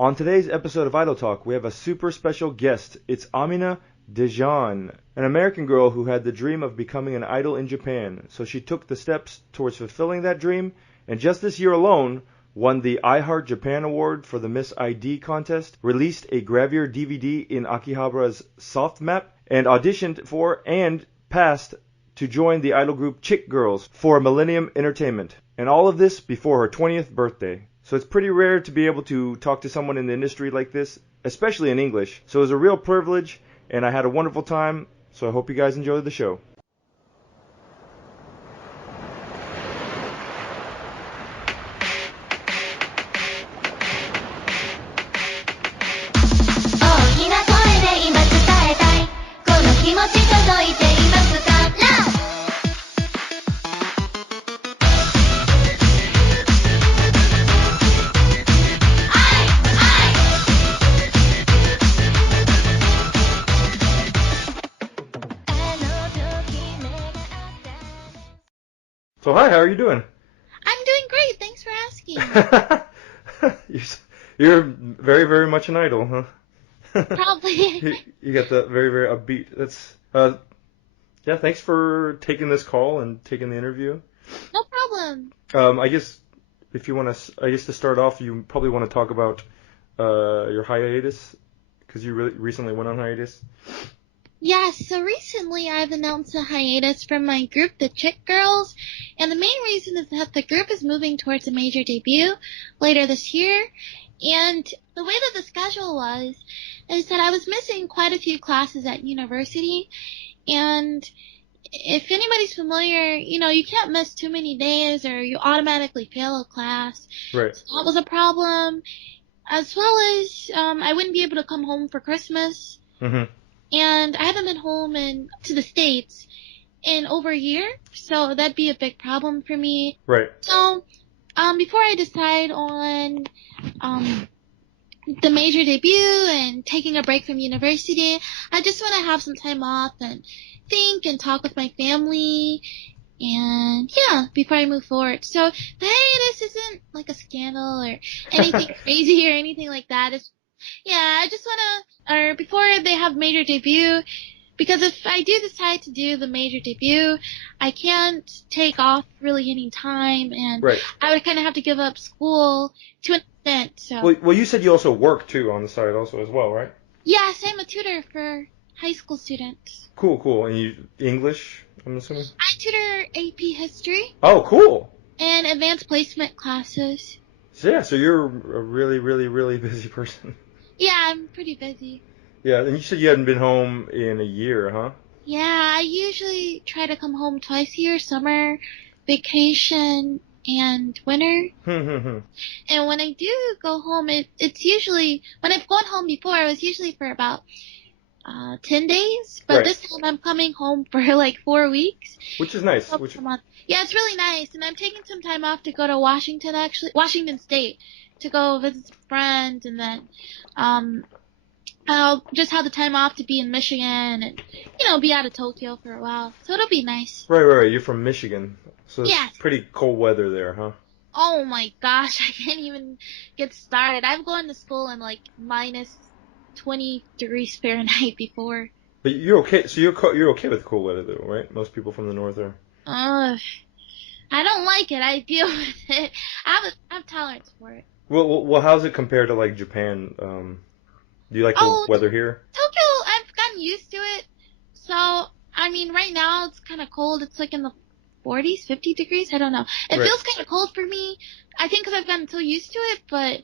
On today's episode of Idol Talk, we have a super special guest. It's Amina du Jean, an American girl who had the dream of becoming an idol in Japan. So she took the steps towards fulfilling that dream, and just this year alone, won the iHeart Japan Award for the Miss ID contest, released a gravure DVD in Akihabara's soft map, and auditioned for and passed to join the idol group Chick Girls for Millennium Entertainment. And all of this before her 20th birthday. So it's pretty rare to be able to talk to someone in the industry like this, especially in English. So it was a real privilege, and I had a wonderful time. So I hope you guys enjoyed the show. So hi, how are you doing? I'm doing great. Thanks for asking. You're very, very much an idol, huh? Probably. You got that very, very upbeat. That's yeah. Thanks for taking this call and taking the interview. No problem. I guess if you want to, to start off, you probably want to talk about your hiatus because you recently went on hiatus. Yeah, so recently I've announced a hiatus from my group, the Chick Girls, and the main reason is that the group is moving towards a major debut later this year, and the way that the schedule was is that I was missing quite a few classes at university, and if anybody's familiar, you can't miss too many days or you automatically fail a class. Right. So that was a problem, as well as I wouldn't be able to come home for Christmas. Mm-hmm. And I haven't been home to the States in over a year, so that'd be a big problem for me. Right. So, before I decide on the major debut and taking a break from university, I just want to have some time off and think and talk with my family, and yeah, before I move forward. So the hiatus isn't like a scandal or anything crazy or anything like that. I just want to, or before they have major debut, because if I do decide to do the major debut, I can't take off really any time, and right. I would kind of have to give up school to an extent. So. Well, you said you also work too on the side also as well, right? Yes, I'm a tutor for high school students. Cool. And you English, I'm assuming? I tutor AP History. Oh, cool. And advanced placement classes. So you're a really, really, really busy person. Yeah, I'm pretty busy. Yeah, and you said you hadn't been home in a year, huh? Yeah, I usually try to come home twice a year, summer, vacation, and winter. And when I do go home, it's usually, when I've gone home before, it was usually for about 10 days. But right. This time I'm coming home for like 4 weeks. Which is nice. Yeah, it's really nice. And I'm taking some time off to go to Washington State, to go visit friends, and then I'll just have the time off to be in Michigan and, be out of Tokyo for a while. So it'll be nice. Right. You're from Michigan. So it's yes. Pretty cold weather there, huh? Oh my gosh, I can't even get started. I've gone to school in like minus 20 degrees Fahrenheit before. But you're okay. So you're okay with cool weather though, right? Most people from the north are. I don't like it. I deal with it. I have tolerance for it. Well, how's it compared to like Japan? Do you like the weather here? Tokyo, I've gotten used to it. So, I mean, right now it's kind of cold. It's like in the 40s, 50 degrees. I don't know. It feels kind of cold for me. I think because I've gotten so used to it, but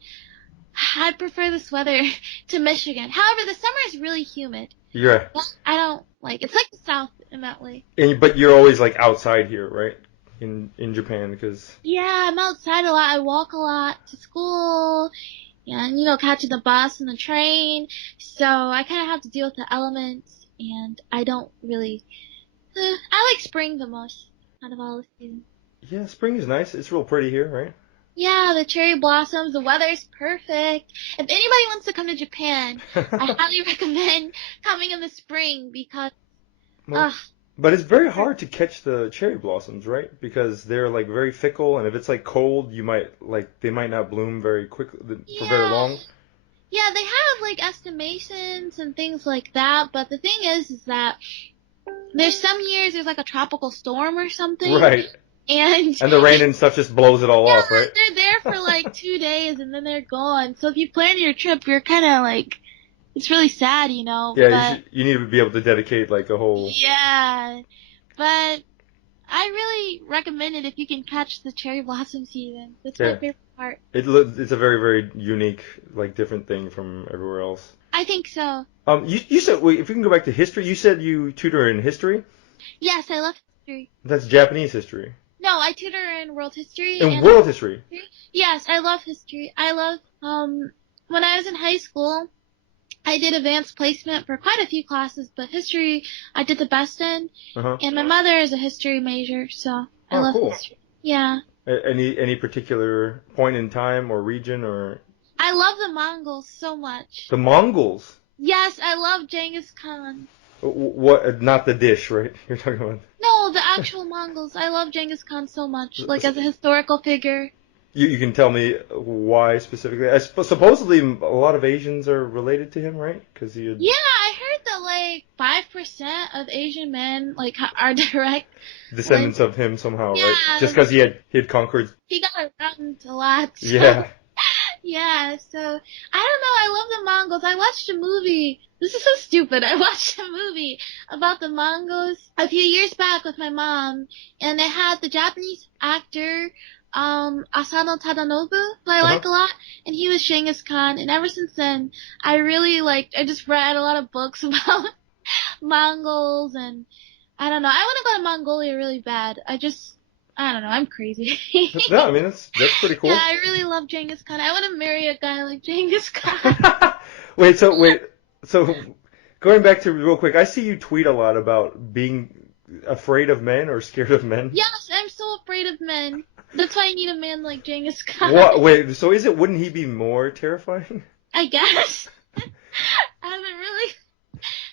I prefer this weather to Michigan. However, the summer is really humid. Yeah. I don't like it. It's like the South in that way. But you're always like outside here, right? In Japan, because. Yeah, I'm outside a lot. I walk a lot to school. And, catching the bus and the train. So I kind of have to deal with the elements, and I don't really. I like spring the most out of all the seasons. Yeah, spring is nice. It's real pretty here, right? Yeah, the cherry blossoms, the weather's perfect. If anybody wants to come to Japan, I highly recommend coming in the spring because, But it's very hard to catch the cherry blossoms, right? Because they're like very fickle, and if it's like cold, they might not bloom very quickly for very long. Yeah, they have like estimations and things like that, but the thing is that there's some years there's like a tropical storm or something, Right. and And the rain and stuff just blows it all off, right? yeah, they're there for like 2 days and then they're gone. So if you plan your trip, you're kind of like, it's really sad, you know, Yeah, but you need to be able to dedicate like a whole. yeah, but I really recommend it if you can catch the cherry blossom season. That's my Yeah. favorite part. It's a very, very unique, like, different thing from everywhere else. I think so. You said, wait, if we can go back to history, you said you tutor in history? Yes, I love history. That's Japanese history. No, I tutor in world history In and world history? yes, I love history. I love when I was in high school, I did advanced placement for quite a few classes, but history I did the best in. Uh-huh. And my mother is a history major, so I love cool. history. Yeah. Any particular point in time or region or I love the Mongols so much. the Mongols? Yes, I love Genghis Khan. What? Not the dish, right? You're talking about. No, the actual Mongols. I love Genghis Khan so much, like as a historical figure. You can tell me why specifically. Supposedly a lot of Asians are related to him, right? Because he had Yeah, I heard that like 5% of Asian men like are direct descendants of him somehow, yeah, right? Just because he had conquered. he got around a lot. So, Yeah. yeah, so I don't know. I love the Mongols. I watched a movie. This is so stupid. I watched a movie about the Mongols a few years back with my mom, and it had the Japanese actor Asano Tadanobu, who I like a lot, and he was Genghis Khan. And ever since then, I just read a lot of books about Mongols, and I don't know. I want to go to Mongolia really bad. I don't know. I'm crazy. No, I mean that's pretty cool. Yeah, I really love Genghis Khan. I want to marry a guy like Genghis Khan. Wait, so going back to real quick, I see you tweet a lot about being afraid of men or scared of men. Yes, I'm so afraid of men. That's why I need a man like Genghis Khan. What? Wait, so wouldn't he be more terrifying? I guess. I haven't really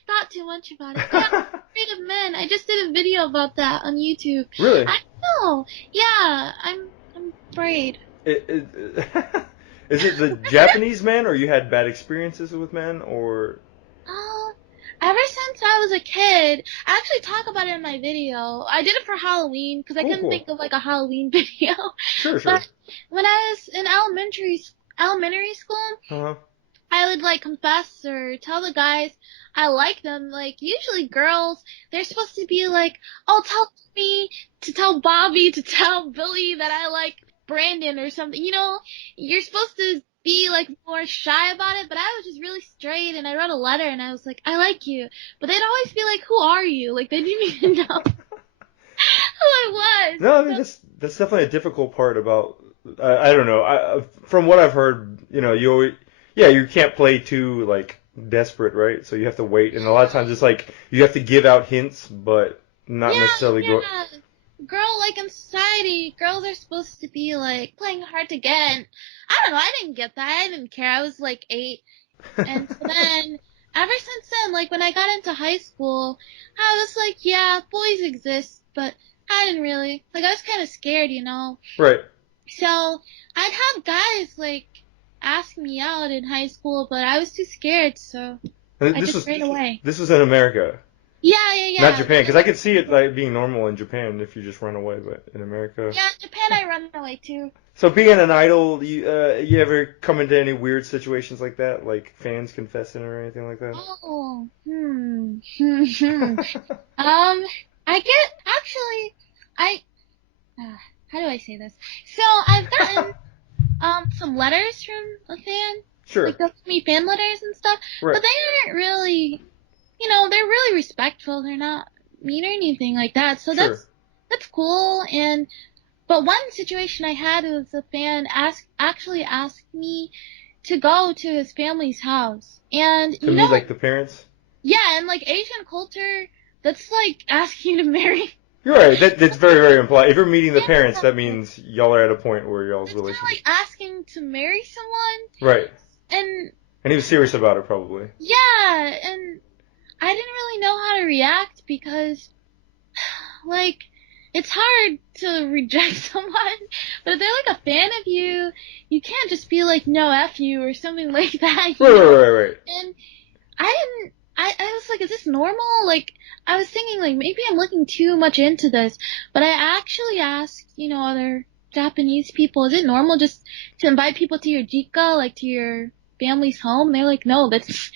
thought too much about it. Yeah, I'm afraid of men. I just did a video about that on YouTube. Really? I know. Yeah, I'm afraid. Is it the Japanese men, or you had bad experiences with men, or? Ever since I was a kid, I actually talk about it in my video. I did it for Halloween because I couldn't think of like a Halloween video. Sure. But when I was in elementary school, I would like confess or tell the guys I like them. Like usually girls, they're supposed to be like, oh, tell me to tell Bobby to tell Billy that I like Brandon or something. You know, you're supposed to be like more shy about it, but I was just really straight, and I wrote a letter and I was like, I like you. But they'd always be like, who are you? Like they didn't even know who I was. No, I mean that's definitely a difficult part about. I don't know. From what I've heard, you know, you can't play too like desperate, right? So you have to wait, and a lot of times it's like you have to give out hints, but not necessarily go. Girl, like in society, girls are supposed to be like playing hard to get. I don't know, I didn't get that. I didn't care. I was like 8. And so then, ever since then, like when I got into high school, I was like, yeah, boys exist, but I didn't really. Like I was kind of scared, you know? Right. So, I'd have guys like ask me out in high school, but I was too scared, so I just ran away. This was in America. Yeah. Not Japan, because I could see it like being normal in Japan if you just run away, but in America. Yeah, in Japan I run away too. So being an idol, you ever come into any weird situations like that, like fans confessing or anything like that? Oh, how do I say this? So I've gotten some letters from a fan. Sure. Like they'll send me fan letters and stuff, right. But they aren't really, you know, they're really respectful. They're not mean or anything like that. So sure. that's cool. But one situation I had was a fan actually asked me to go to his family's house. And to meet like the parents? Yeah, and like Asian culture, that's like asking you to marry. You're right. That's very, very implied. If you're meeting the parents, that means y'all are at a point where y'all's relationship. It's kind of like asking to marry someone. Right. And he was serious about it, probably. Yeah, and I didn't really know how to react because, like, it's hard to reject someone, but if they're like a fan of you, you can't just be like, no, F you, or something like that, you know? Right. And I was like, is this normal? Like, I was thinking, like, maybe I'm looking too much into this, but I actually asked, other Japanese people, is it normal just to invite people to your jika, like to your family's home? And they're like, no, that's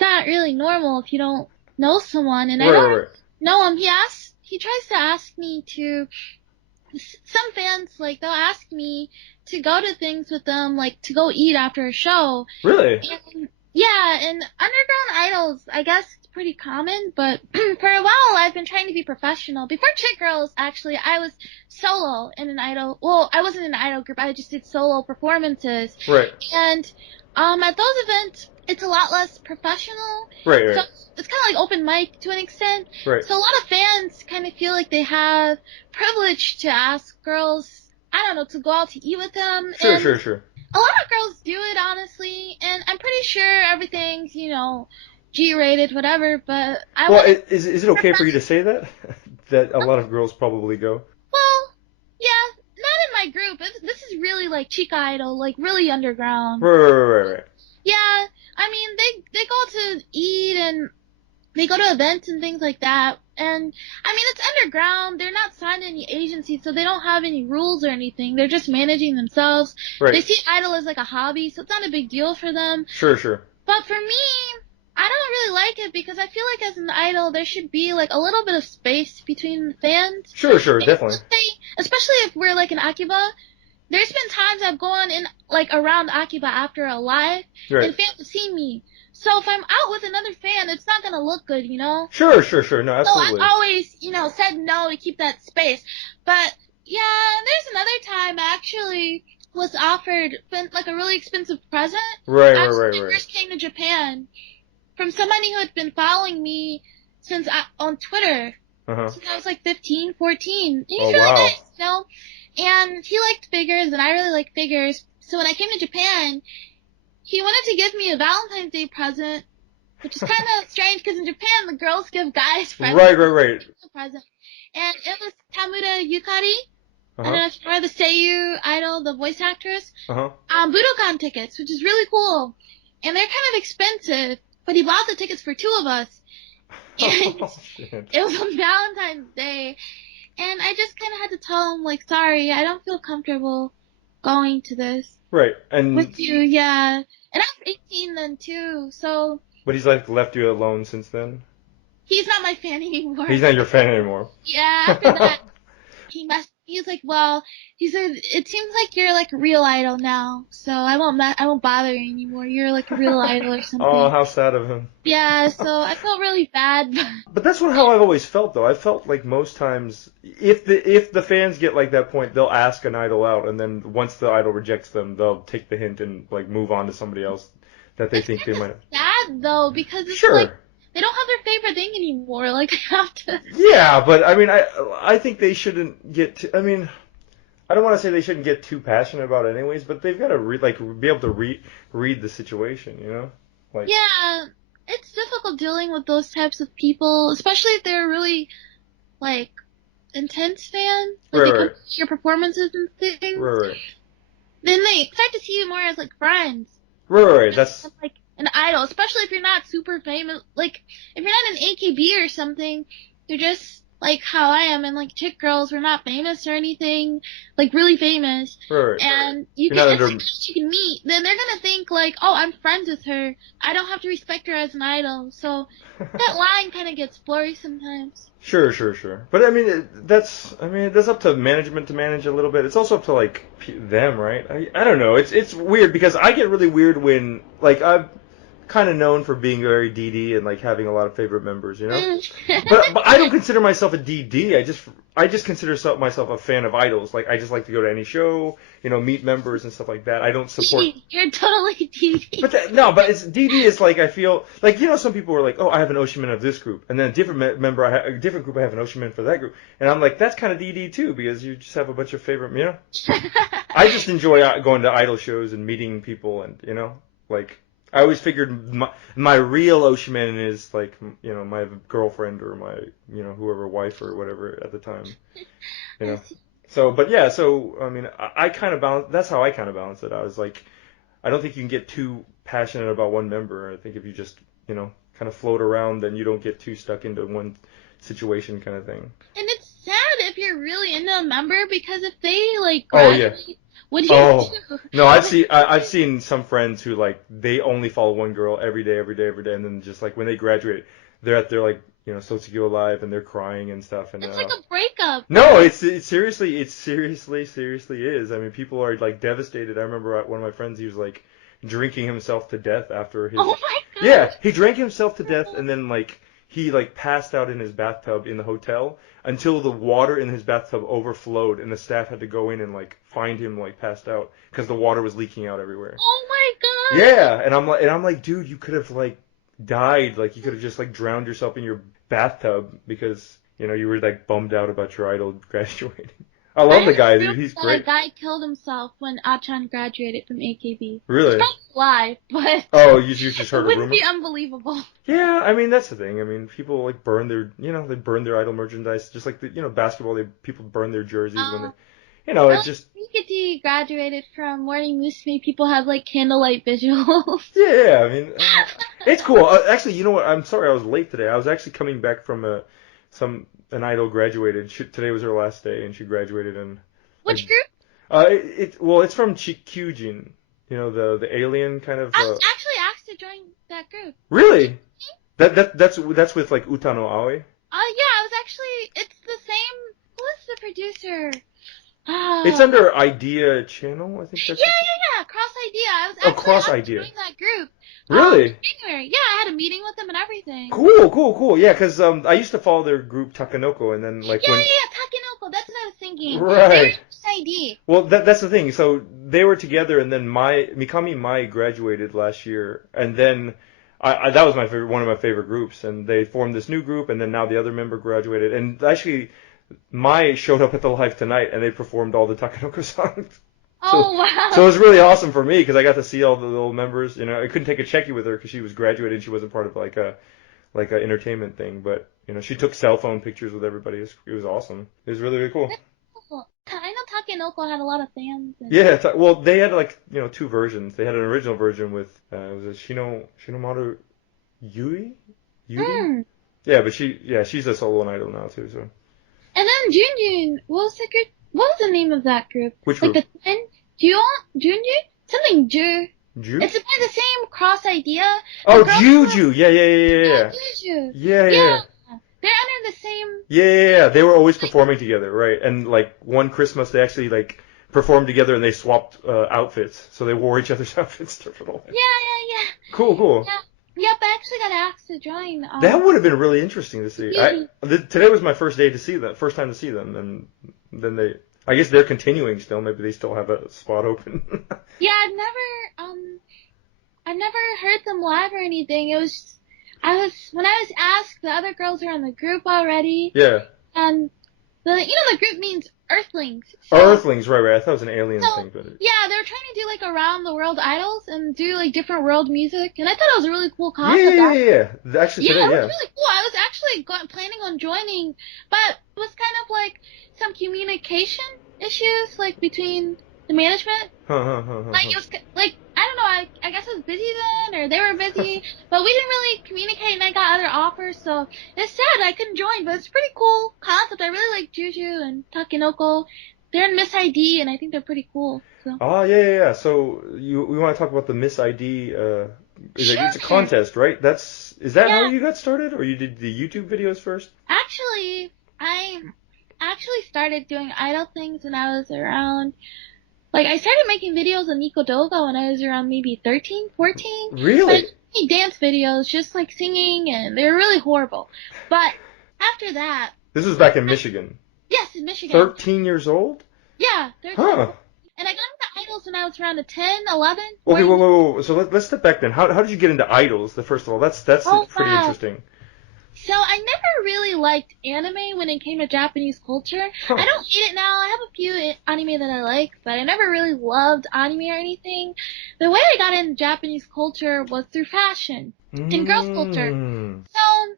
not really normal if you don't know someone, and I don't Right. know him. He tries to ask me to, some fans, like, they'll ask me to go to things with them, like, to go eat after a show. Really? And, yeah, and underground idols, I guess it's pretty common, but for a while I've been trying to be professional. Before Chick Girls, actually, I was solo in an idol, well, I wasn't in an idol group, I just did solo performances. Right. And, at those events, it's a lot less professional. Right. So it's kind of like open mic to an extent. Right. So a lot of fans kind of feel like they have privilege to ask girls, I don't know, to go out to eat with them. Sure. A lot of girls do it, honestly, and I'm pretty sure everything's, G-rated, whatever, but is it okay for you to say that? That a lot of girls probably go? Well, yeah, not in my group. This is really like Chica Idol, like really underground. Right. Yeah, I mean, they go to eat and they go to events and things like that. And, I mean, it's underground. They're not signed to any agency, so they don't have any rules or anything. They're just managing themselves. Right. They see idol as like a hobby, so it's not a big deal for them. Sure. But for me, I don't really like it because I feel like as an idol, there should be like a little bit of space between the fans. Sure, definitely. Especially if we're like in Akiba. There's been times I've gone in, like, around Akiba after a live, right. and fans have seen me. So if I'm out with another fan, it's not gonna look good, Sure. No, absolutely. So I always, said no to keep that space. But, yeah, there's another time I actually was offered, like, a really expensive present. Right. When I first came to Japan, from somebody who had been following me on Twitter. Since I was, like, 15, 14. And he's really nice, And he liked figures, and I really like figures. So when I came to Japan, he wanted to give me a Valentine's Day present, which is kind of strange because in Japan the girls give guys presents. Right. Present. And it was Tamura Yukari. I don't know if you know the Seiyu idol, the voice actress. Budokan tickets, which is really cool. And they're kind of expensive, but he bought the tickets for two of us. And it was on Valentine's Day. And I just kind of had to tell him, like, sorry, I don't feel comfortable going to this. Right. And with you, yeah. And I was 18 then, too, so. But he's, like, left you alone since then? He's not my fan anymore. He's not your fan anymore? Yeah, after that, he was like, well, he said, it seems like you're, like, a real idol now, so I won't bother you anymore. You're, like, a real idol or something. Oh, how sad of him. Yeah, so I felt really bad. But that's how I've always felt, though. I felt like most times, if the fans get like that point, they'll ask an idol out, and then once the idol rejects them, they'll take the hint and, like, move on to somebody else that they think they might. It's sad, though, because it's like, they don't have their favorite thing anymore. Like, they have to. Yeah, but I mean, I think they shouldn't get. I mean, I don't want to say they shouldn't get too passionate about it, anyways. But they've got to be able to read the situation, Like. Yeah, it's difficult dealing with those types of people, especially if they're really, like, intense fans. Like, they come to your performances and things. Right. Then they start to see you more as, like, friends. Right. That's like an idol, especially if you're not super famous. Like, if you're not an AKB or something, you're just like how I am, and like Chick Girls, we're not famous or anything, like really famous. Right. And you can meet. Then they're gonna think like, oh, I'm friends with her. I don't have to respect her as an idol. So that line kind of gets blurry sometimes. Sure. But I mean, that's up to management to manage a little bit. It's also up to like them, right? I don't know. It's weird because I get really weird when like I've kind of known for being very DD and like having a lot of favorite members, but I don't consider myself a DD. I just consider myself a fan of idols. Like I just like to go to any show, meet members and stuff like that. I don't support. You're totally DD. But it's DD is like I feel like some people are like, oh, I have an Oshiman of this group, and then a different a different group I have an Oshiman for that group, and I'm like that's kind of DD too because you just have a bunch of favorite, I just enjoy going to idol shows and meeting people and like. I always figured my real Oshimen is like, you know, my girlfriend or my, you know, whoever, wife or whatever at the time, you I know. see. So, but yeah, so I mean, I kind of balance. That's how I kind of balance it. I was like, I don't think you can get too passionate about one member. I think if you just, you know, kind of float around, then you don't get too stuck into one situation kind of thing. And it's sad if you're really into a member because if they like Oh yeah. graduate, what do you Oh do? no, I've seen some friends who like they only follow one girl every day, every day, every day, and then just like when they graduate, they're at their like, you know, Sotsugo Live and they're crying and stuff. And It's like a breakup. no, it seriously is. I mean, people are like devastated. I remember one of my friends, he was like drinking himself to death after his. Oh my god. Yeah, he drank himself to death, and then like he like passed out in his bathtub in the hotel until the water in his bathtub overflowed, and the staff had to go in and like find him like passed out because the water was leaking out everywhere. Oh my god. Yeah, and I'm like, dude, you could have like died, like you could have just like drowned yourself in your bathtub because you know you were like bummed out about your idol graduating. I love the guy, dude. He's great. A guy killed himself when Achan graduated from AKB. Really? It's probably a lie, but oh, you just heard a rumor? It wouldn't be unbelievable. Yeah, I mean that's the thing. I mean, people like burn their, you know, they burn their idol merchandise, just like the, you know, basketball. People burn their jerseys when they, you know, it just. Mikiti graduated from Morning Musume. People have like candlelight visuals. Yeah, I mean, it's cool. Actually, you know what? I'm sorry I was late today. I was actually coming back from an idol graduated. Today was her last day, and she graduated in. Which group? It's from Chikyujin. You know, the alien kind of. I was actually asked to join that group. Really? That's with like Utano Aoi. Yeah, I was actually. It's the same. Who is the producer? It's under Idea Channel, I think that's. Yeah. Cross Idea. I was actually Cross asked Idea. to join that group. Really? January. Yeah, I had a meeting with them and everything. Cool. Yeah, because I used to follow their group Takanoko, and then like yeah, when. Takenoko. That's what I was thinking. Right. ID. Well, that's the thing. So they were together, and then Mikami Mai graduated last year, and then that was one of my favorite groups, and they formed this new group, and then now the other member graduated, and actually Mai showed up at the live tonight, and they performed all the Takenoko songs. Oh, wow. So it was really awesome for me because I got to see all the little members. You know, I couldn't take a checky with her because she was graduated and she wasn't part of like a entertainment thing. But you know, she took cell phone pictures with everybody. It was awesome. It was really cool. I know Takenoko had a lot of fans. Yeah, well, they had like, you know, two versions. They had an original version with was it Shinomaru Yui? Yeah, but she's a solo idol now too. So. And then Junjun, what was the name of that group? Which group? Like the twin? Junjun? Something Ju. Ju? It's by the same cross idea. Oh, Juju. Yeah. Juju. Yeah. They're under the same. Yeah. They were always performing together, right? And like one Christmas, they actually like performed together and they swapped outfits, so they wore each other's outfits differently. Yeah. Cool. Yep, I actually got asked to join. That would have been really interesting to see. Yeah. Today was my first time to see them, and then I guess they're continuing still. Maybe they still have a spot open. Yeah, I've never heard them live or anything. When I was asked, the other girls are in the group already. Yeah. And the group means Earthlings. So, Earthlings, right. I thought it was an alien thing, but yeah, they were trying to do like around the world idols and do like different world music, and I thought it was a really cool concept. Yeah. Actually, today, it was really cool. I was actually planning on joining, but it was kind of like some communication issues like between the management. Like it was like I don't know. I guess I was busy then, or they were busy, but we didn't really communicate, and I got other offers, so it's sad I couldn't join. But it's a pretty cool concept. I really like Juju and Takenoko. They're in Miss ID, and I think they're pretty cool. So. Oh yeah. So we want to talk about the Miss ID. It's a contest, right? Is that how you got started, or you did the YouTube videos first? Actually, I started doing idol things when I was around. Like, I started making videos on Nico Doga when I was around maybe 13, 14. Really? But I made dance videos, just like singing, and they were really horrible. But after that... This was back in Michigan. Yes, in Michigan. 13 years old? Yeah, 13. Huh. And I got into idols when I was around 10, 11. Okay, whoa. So let's step back then. How did you get into idols? First of all, that's pretty interesting. So I never really liked anime when it came to Japanese culture. Huh. I don't hate it now. I have a few anime that I like, but I never really loved anime or anything. The way I got into Japanese culture was through fashion and girls' culture. So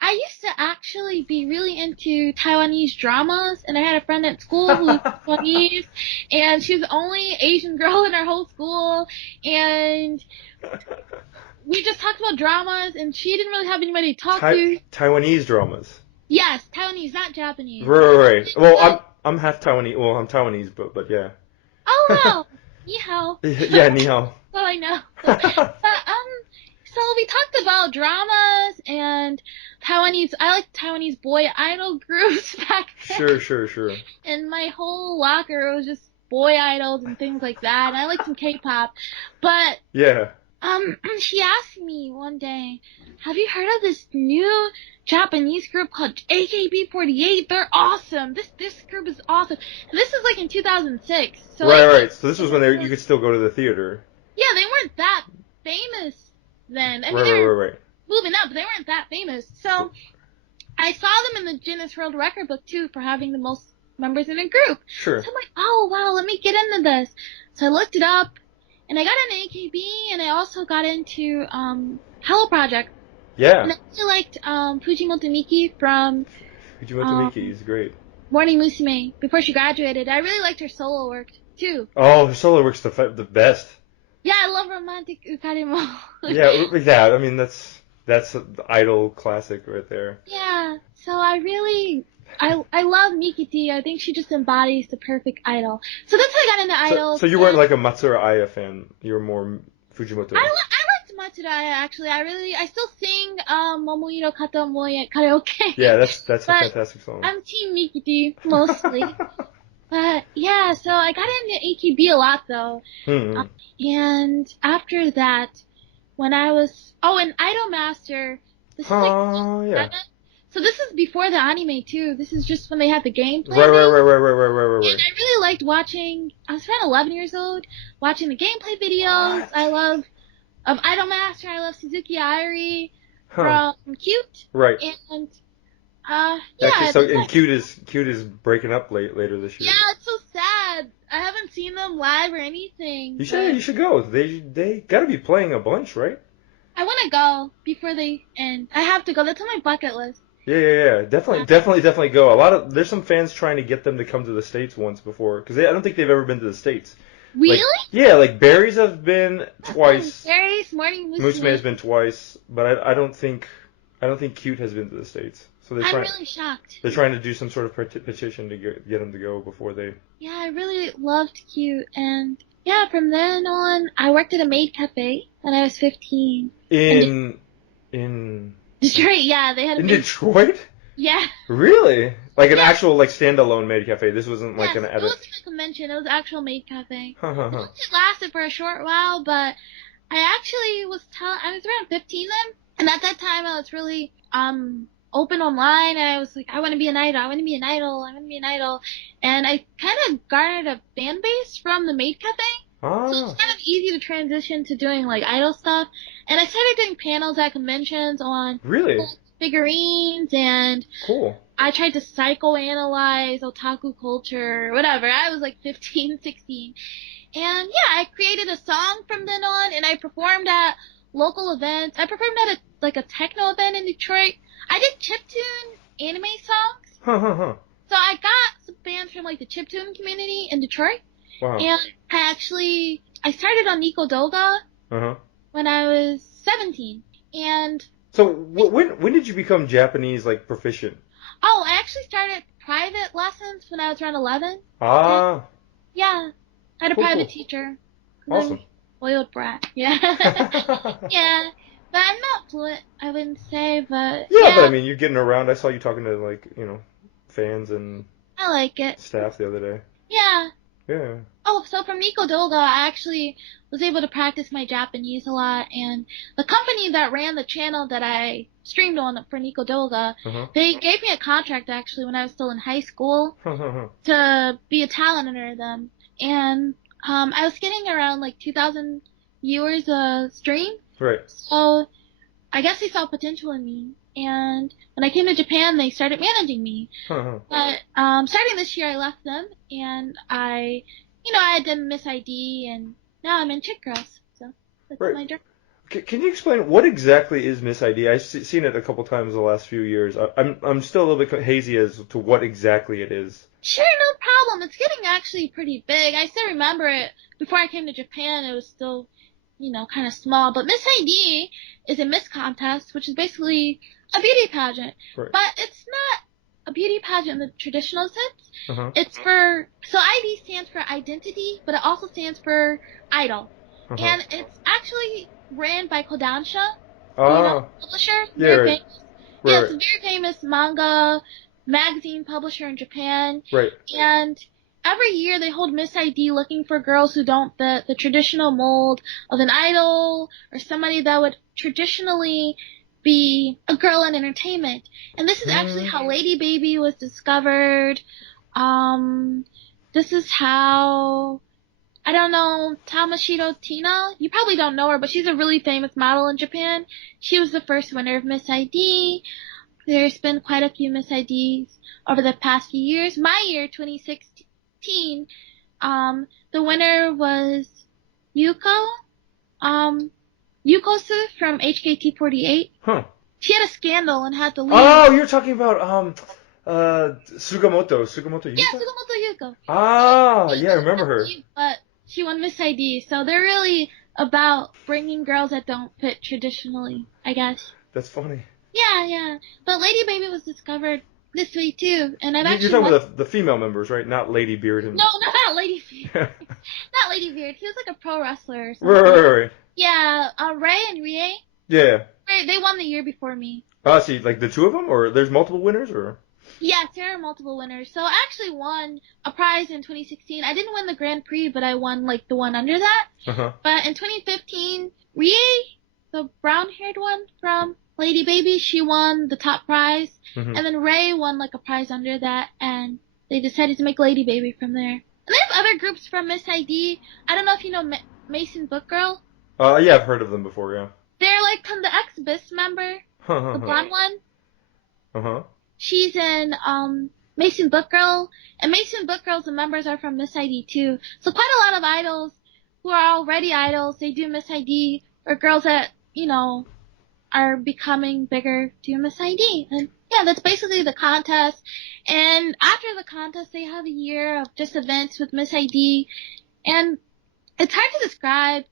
I used to actually be really into Taiwanese dramas, and I had a friend at school who was Taiwanese, and she was the only Asian girl in our whole school, and we just talked about dramas, and she didn't really have anybody to talk to. Taiwanese dramas. Yes, Taiwanese, not Japanese. Right. Well, I'm half Taiwanese. Well, I'm Taiwanese, but yeah. Oh, wow. Ni hao. Yeah, ni hao. That's all I know. So we talked about dramas and Taiwanese. I like Taiwanese boy idol groups back then. Sure. And my whole locker was just boy idols and things like that. And I like some K-pop. But Yeah. she asked me one day, have you heard of this new Japanese group called AKB48? They're awesome. This group is awesome. And this is like in 2006. So Right. So this was when you could still go to the theater. Yeah, they weren't that famous then. I mean, they Right. were moving up, but they weren't that famous. So I saw them in the Guinness World Record book too for having the most members in a group. Sure. So I'm like, oh wow, let me get into this. So I looked it up, and I got into AKB, and I also got into Hello Project. Yeah. And I really liked Fujimoto Miki from Fujimoto Miki is great. Morning Musume before she graduated. I really liked her solo work too. Oh, her solo work's the best. Yeah, I love Romantic Ukarimo. Yeah. I mean, that's the idol classic right there. Yeah, so I love Miki. I think she just embodies the perfect idol. So that's how I got into idols. So you weren't like a Matsura Aya fan. You were more Fujimoto. I liked Matsuda actually. I still sing Momoiro Kata Moe at karaoke. Yeah, that's a fantastic song. I'm Team Miki mostly. But yeah, so I got into AKB a lot though. And after that, when I was in Idol Master, this is like Yeah. So this is before the anime too. This is just when they had the gameplay. Right. And I really liked watching. I was around 11 years old, watching the gameplay videos. What? I love of Idol Master. I love Suzuki Airi from C-ute. Right. And Actually, and C-ute is breaking up later this year. Yeah, it's so sad. I haven't seen them live or anything. You should go. They gotta be playing a bunch, right? I want to go before they end. I have to go. That's on my bucket list. Yeah. Definitely go. There's some fans trying to get them to come to the States once before, because I don't think they've ever been to the States. Really? Like Berries have been twice. Berries, Morning Musume has been twice, but I don't think C-ute has been to the States. So I'm really shocked. They're trying to do some sort of petition to get them to go before they. Yeah, I really loved C-ute, and yeah, from then on, I worked at a maid cafe when I was 15. In Detroit, yeah, they had a in Detroit? Yeah. Really? Like an actual standalone maid cafe. This wasn't like an edit. It wasn't a convention. It was an actual maid cafe. Huh. It lasted for a short while, but I actually I was around 15 then, and at that time I was really open online, and I was like, I want to be an idol. And I kind of garnered a fan base from the maid cafe. So it's kind of easy to transition to doing like idol stuff. And I started doing panels at conventions on figurines, and cool. I tried to psychoanalyze otaku culture, whatever. I was like 15, 16. And yeah, I created a song from then on, and I performed at local events. I performed at a techno event in Detroit. I did chiptune anime songs. So I got some fans from like the chiptune community in Detroit. Wow. And I started on Nico Doga when I was 17. And so when did you become Japanese proficient? Oh, I actually started private lessons when I was around 11. Yeah. I had a private teacher. Awesome. Spoiled brat. Yeah. Yeah. But I'm not fluent, I wouldn't say, but yeah, but I mean, you're getting around. I saw you talking to fans and I like it. Staff the other day. Yeah. Yeah. Oh, so from Nico Doga, I actually was able to practice my Japanese a lot, and the company that ran the channel that I streamed on for Nico Doga, they gave me a contract actually when I was still in high school to be a talent under them, and I was getting around 2,000 viewers a stream. Right. So I guess they saw potential in me, and when I came to Japan, they started managing me. Huh. But starting this year, I left them, and I had done Miss ID, and now I'm in Chick Girls. So that's Right. my journey. Can you explain what exactly is Miss ID? I've seen it a couple times the last few years. I'm still a little bit hazy as to what exactly it is. Sure, no problem. It's getting actually pretty big. I still remember it. Before I came to Japan, it was still, kind of small. But Miss ID is a Miss contest, which is basically a beauty pageant. Right. But it's not a beauty pageant in the traditional sense. Uh-huh. So ID stands for identity, but it also stands for idol. Uh-huh. And it's actually ran by Kodansha, Ah. publisher. Yeah. Very Right. famous. Right. Yeah, it's a very famous manga magazine publisher in Japan. Right. And every year they hold Miss ID looking for girls who don't fit the traditional mold of an idol or somebody that would traditionally be a girl in entertainment. And this is actually how Lady Baby was discovered. This is how, I don't know, Tamashiro Tina? You probably don't know her, but she's a really famous model in Japan. She was the first winner of Miss ID. There's been quite a few Miss IDs over the past few years. My year, 2016, the winner was Yuko, Yukosu from HKT48. Huh. She had a scandal and had to leave. Oh, you're talking about Sugimoto Yuka? Yeah, Sugimoto Yuko. Ah, yeah, I remember her. But she won Miss ID, so they're really about bringing girls that don't fit traditionally, I guess. That's funny. Yeah. But Lady Baby was discovered this week too, and You're talking about the female members, right? Not Lady Beard and... No, not Lady Beard. Not Lady Beard. He was like a pro wrestler or something. Right. Yeah, Ray and Rie. Yeah. They won the year before me. Oh, see, like the two of them, or there's multiple winners, or? Yes, there are multiple winners. So I actually won a prize in 2016. I didn't win the Grand Prix, but I won like the one under that. Uh-huh. But in 2015, Rie, the brown-haired one from Lady Baby, she won the top prize. Mm-hmm. And then Ray won like a prize under that, and they decided to make Lady Baby from there. And they have other groups from Miss ID. I don't know if you know Mason Book Girl. Yeah, I've heard of them before, yeah. They're like the ex-BIS member, the blonde one. Uh-huh. She's in Mason Book Girl, and Mason Book Girls, the members are from Miss ID too. So quite a lot of idols who are already idols, they do Miss ID, or girls that, are becoming bigger do Miss ID. And yeah, that's basically the contest. And after the contest, they have a year of just events with Miss ID, and it's hard to describe.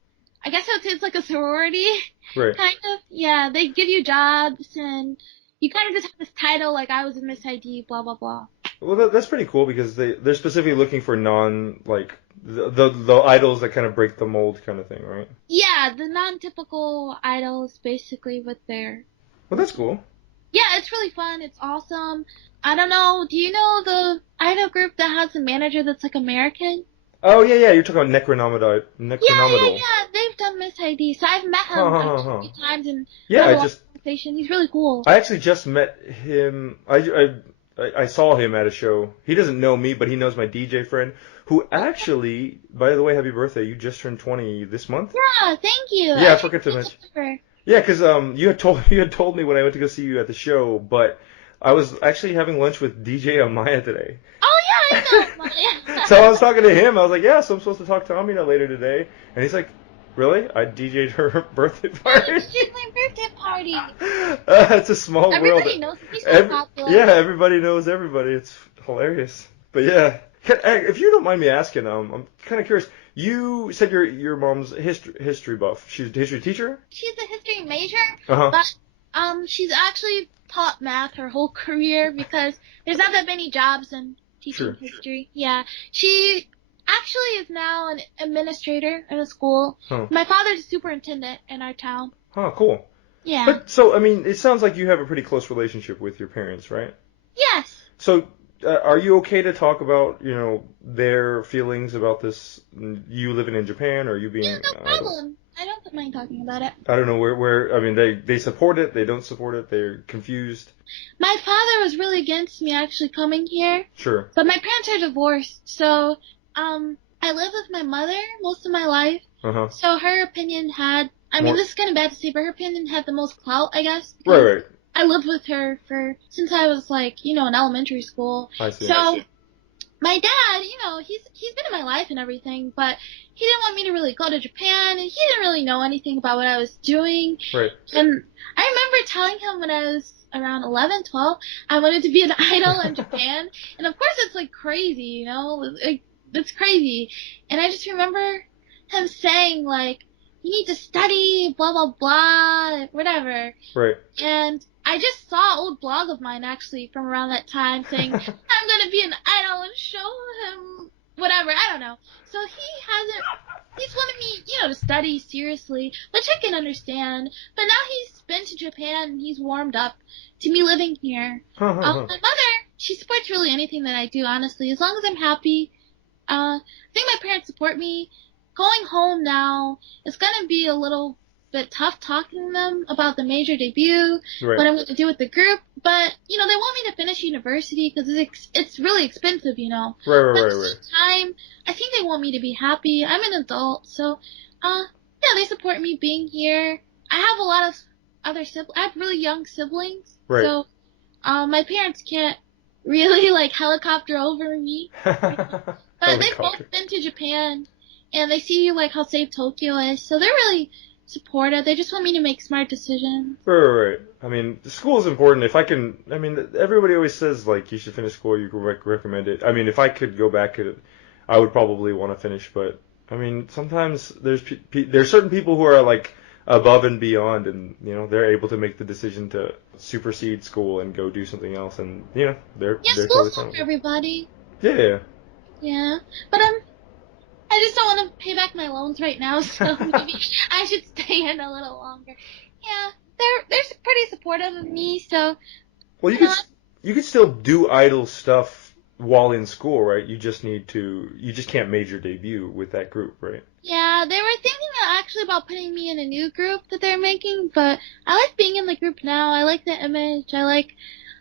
I guess it's like a sorority, right. Kind of. Yeah, they give you jobs, and you kind of just have this title, like I was in Miss ID, blah, blah, blah. Well, that's pretty cool because they're specifically looking for the idols that kind of break the mold kind of thing, right? Yeah, the non-typical idols, basically, with their... Well, that's cool. Yeah, it's really fun. It's awesome. I don't know, do you know the idol group that has a manager that's like American? Oh, yeah, you're talking about Necronominal. Yeah, they've done Miss ID, so I've met him a few times, and he's really cool. I actually just met him, I saw him at a show. He doesn't know me, but he knows my DJ friend, who actually, by the way, happy birthday, you just turned 20 this month? Yeah, thank you. Yeah, I forgot to mention. Yeah, because you had told me when I went to go see you at the show, but I was actually having lunch with DJ Amaya today. Oh, yeah, I know Amaya. So I was talking to him. I was like, yeah, so I'm supposed to talk to Amina later today. And he's like, really? I DJ'd her birthday party? You DJ'd my birthday party. It's a small world. Everybody knows me. He's so popular. Yeah, everybody knows everybody. It's hilarious. But yeah, if you don't mind me asking, I'm kind of curious. You said your mom's history buff. She's a history teacher? She's a history major, uh-huh. But she's actually taught math her whole career because there's not that many jobs in teaching history. Yeah, she actually is now an administrator in a school. Huh. My father's a superintendent in our town. Oh, cool. Yeah. But so, I mean, it sounds like you have a pretty close relationship with your parents, right? Yes. So, are you okay to talk about, their feelings about this, you living in Japan, or you being... Yeah, no problem. I don't mind talking about it. I don't know where I mean, they support it, they don't support it, they're confused. My father was really against me actually coming here. Sure. But my parents are divorced, so, I lived with my mother most of my life. Uh-huh. So her opinion had, this is kind of bad to say, but her opinion had the most clout, I guess. Right. I lived with her since I was like, in elementary school. I see. So my dad, he's been in my life and everything, but he didn't want me to really go to Japan, and he didn't really know anything about what I was doing. Right. And I remember telling him when I was around 11, 12, I wanted to be an idol in Japan. And of course it's like crazy, like, it's crazy. And I just remember him saying like, you need to study, blah, blah, blah, whatever. Right. And I just saw an old blog of mine actually from around that time saying, I'm gonna be an idol and show him whatever, I don't know. So he's wanted me, to study seriously, which I can understand. But now he's been to Japan and he's warmed up to me living here. My mother, she supports really anything that I do, honestly, as long as I'm happy. I think my parents support me. Going home now, it's gonna be a little bit tough talking to them about the major debut, Right. what I'm going to do with the group, but, they want me to finish university because it's really expensive, Right. But at the same time, I think they want me to be happy. I'm an adult, so, yeah, they support me being here. I have a lot of other siblings. I have really young siblings, Right. so, my parents can't really, like, helicopter over me, but they've both been to Japan, and they see, like, how safe Tokyo is, so they're really supportive. They just want me to make smart decisions. Right. I mean, school is important. If I can, I mean, everybody always says, like, you should finish school, you could recommend it. I mean, if I could go back, I would probably want to finish, but, I mean, sometimes there's certain people who are, like, above and beyond, and, they're able to make the decision to supersede school and go do something else, and, they're school's totally not for everybody. Yeah. Yeah, but, I just don't want to pay back my loans right now, so maybe I should stay in a little longer. Yeah, they're pretty supportive of me, so. Well, you could still do idol stuff while in school, right? You just can't major debut with that group, right? Yeah, they were thinking actually about putting me in a new group that they're making, but I like being in the group now. I like the image. I like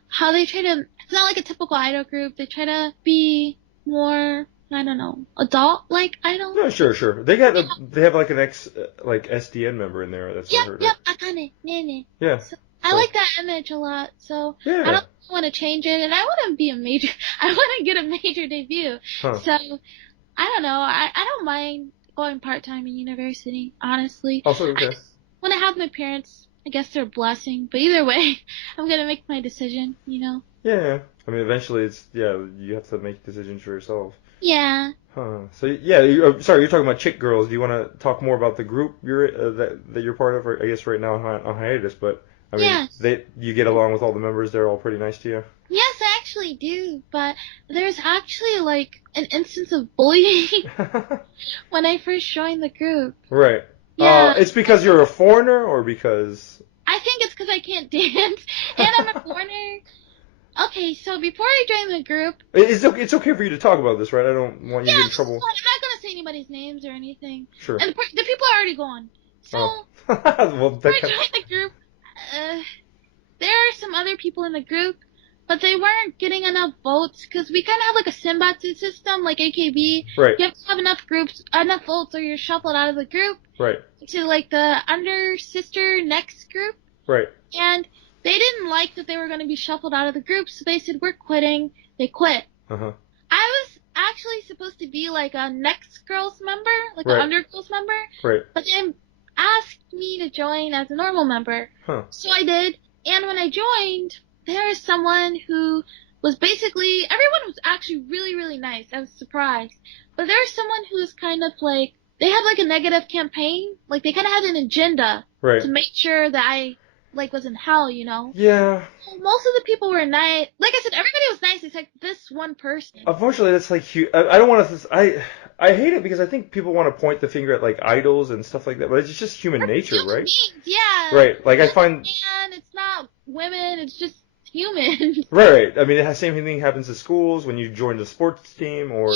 how they try to. It's not like a typical idol group. They try to be more, I don't know, adult-like idol. No, sure. They have like an SDN member in there. That's what I heard. Yep, Akane, Nene. Yeah. So, I like that image a lot, so yeah. I don't want to change it, and I want to get a major debut. Huh. So, I don't know, I don't mind going part-time in university, honestly. Also, okay. I just want to have my parents, I guess they're a blessing, but either way, I'm going to make my decision, Yeah. I mean, eventually you have to make decisions for yourself. Yeah. Huh. So yeah, sorry, you're talking about Chick Girls. Do you want to talk more about the group that you're part of? Or I guess right now on hiatus, but I mean, yes. you get along with all the members. They're all pretty nice to you. Yes, I actually do, but there's actually like an instance of bullying when I first joined the group. Right. Yeah. It's because you're a foreigner, or because? I think it's because I can't dance, and I'm a foreigner. Okay, so before I joined the group... It's okay for you to talk about this, right? I don't want you to get in trouble. I'm not going to say anybody's names or anything. Sure. And the people are already gone. So, well, before I joined the group, there are some other people in the group, but they weren't getting enough votes, because we kind of have like a Senbatsu system, like AKB. Right. You have to have enough votes, or you're shuffled out of the group. Right. To like the sister next group. Right. And they didn't like that they were going to be shuffled out of the group, so they said, we're quitting. They quit. Uh-huh. I was actually supposed to be like a next girls member, like an undergirls member. Right. But they asked me to join as a normal member. Huh. So I did. And when I joined, there was someone who was basically, everyone was actually really, really nice. I was surprised. But there was someone who was kind of like, they had like a negative campaign. Like they kind of had an agenda to make sure that I was in hell, Yeah. Most of the people were nice. Like I said, everybody was nice except this one person. Unfortunately, that's like huge. I don't want to. I hate it because I think people want to point the finger at like idols and stuff like that, but it's just human nature, right? Beings, yeah. Right. Like I find. Man, it's not women. It's just human. Right. I mean, the same thing happens at schools when you join the sports team, or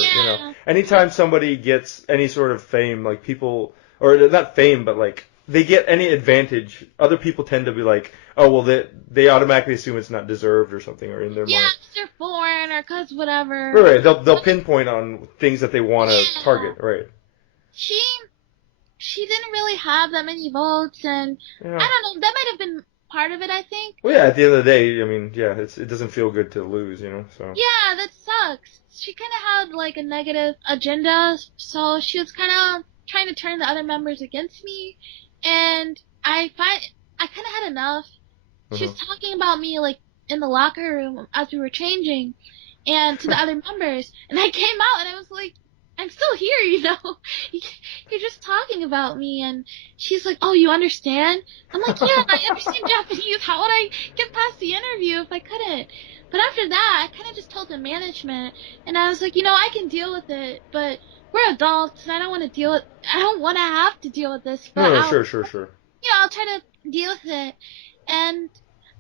anytime somebody gets any sort of fame, like people, or not fame, but like. They get any advantage, other people tend to be like, oh, well, they automatically assume it's not deserved or something, or in their mind. Yeah, because they're foreign, or because whatever. Right, they'll pinpoint on things that they want to target, right. She didn't really have that many votes, and I don't know, that might have been part of it, I think. Well, yeah, at the end of the day, I mean, yeah, it doesn't feel good to lose, so. Yeah, that sucks. She kind of had like a negative agenda, so she was kind of trying to turn the other members against me, and I kind of had enough. She was talking about me like in the locker room as we were changing, and to the other members, and I came out and I was like, I'm still here, You're just talking about me, and she's like, oh, you understand? I'm like, yeah, I understand Japanese. How would I get past the interview if I couldn't? But after that, I kind of just told the management, and I was like, I can deal with it, but we're adults, and I don't want to have to deal with this, but No, sure. I'll try to deal with it. And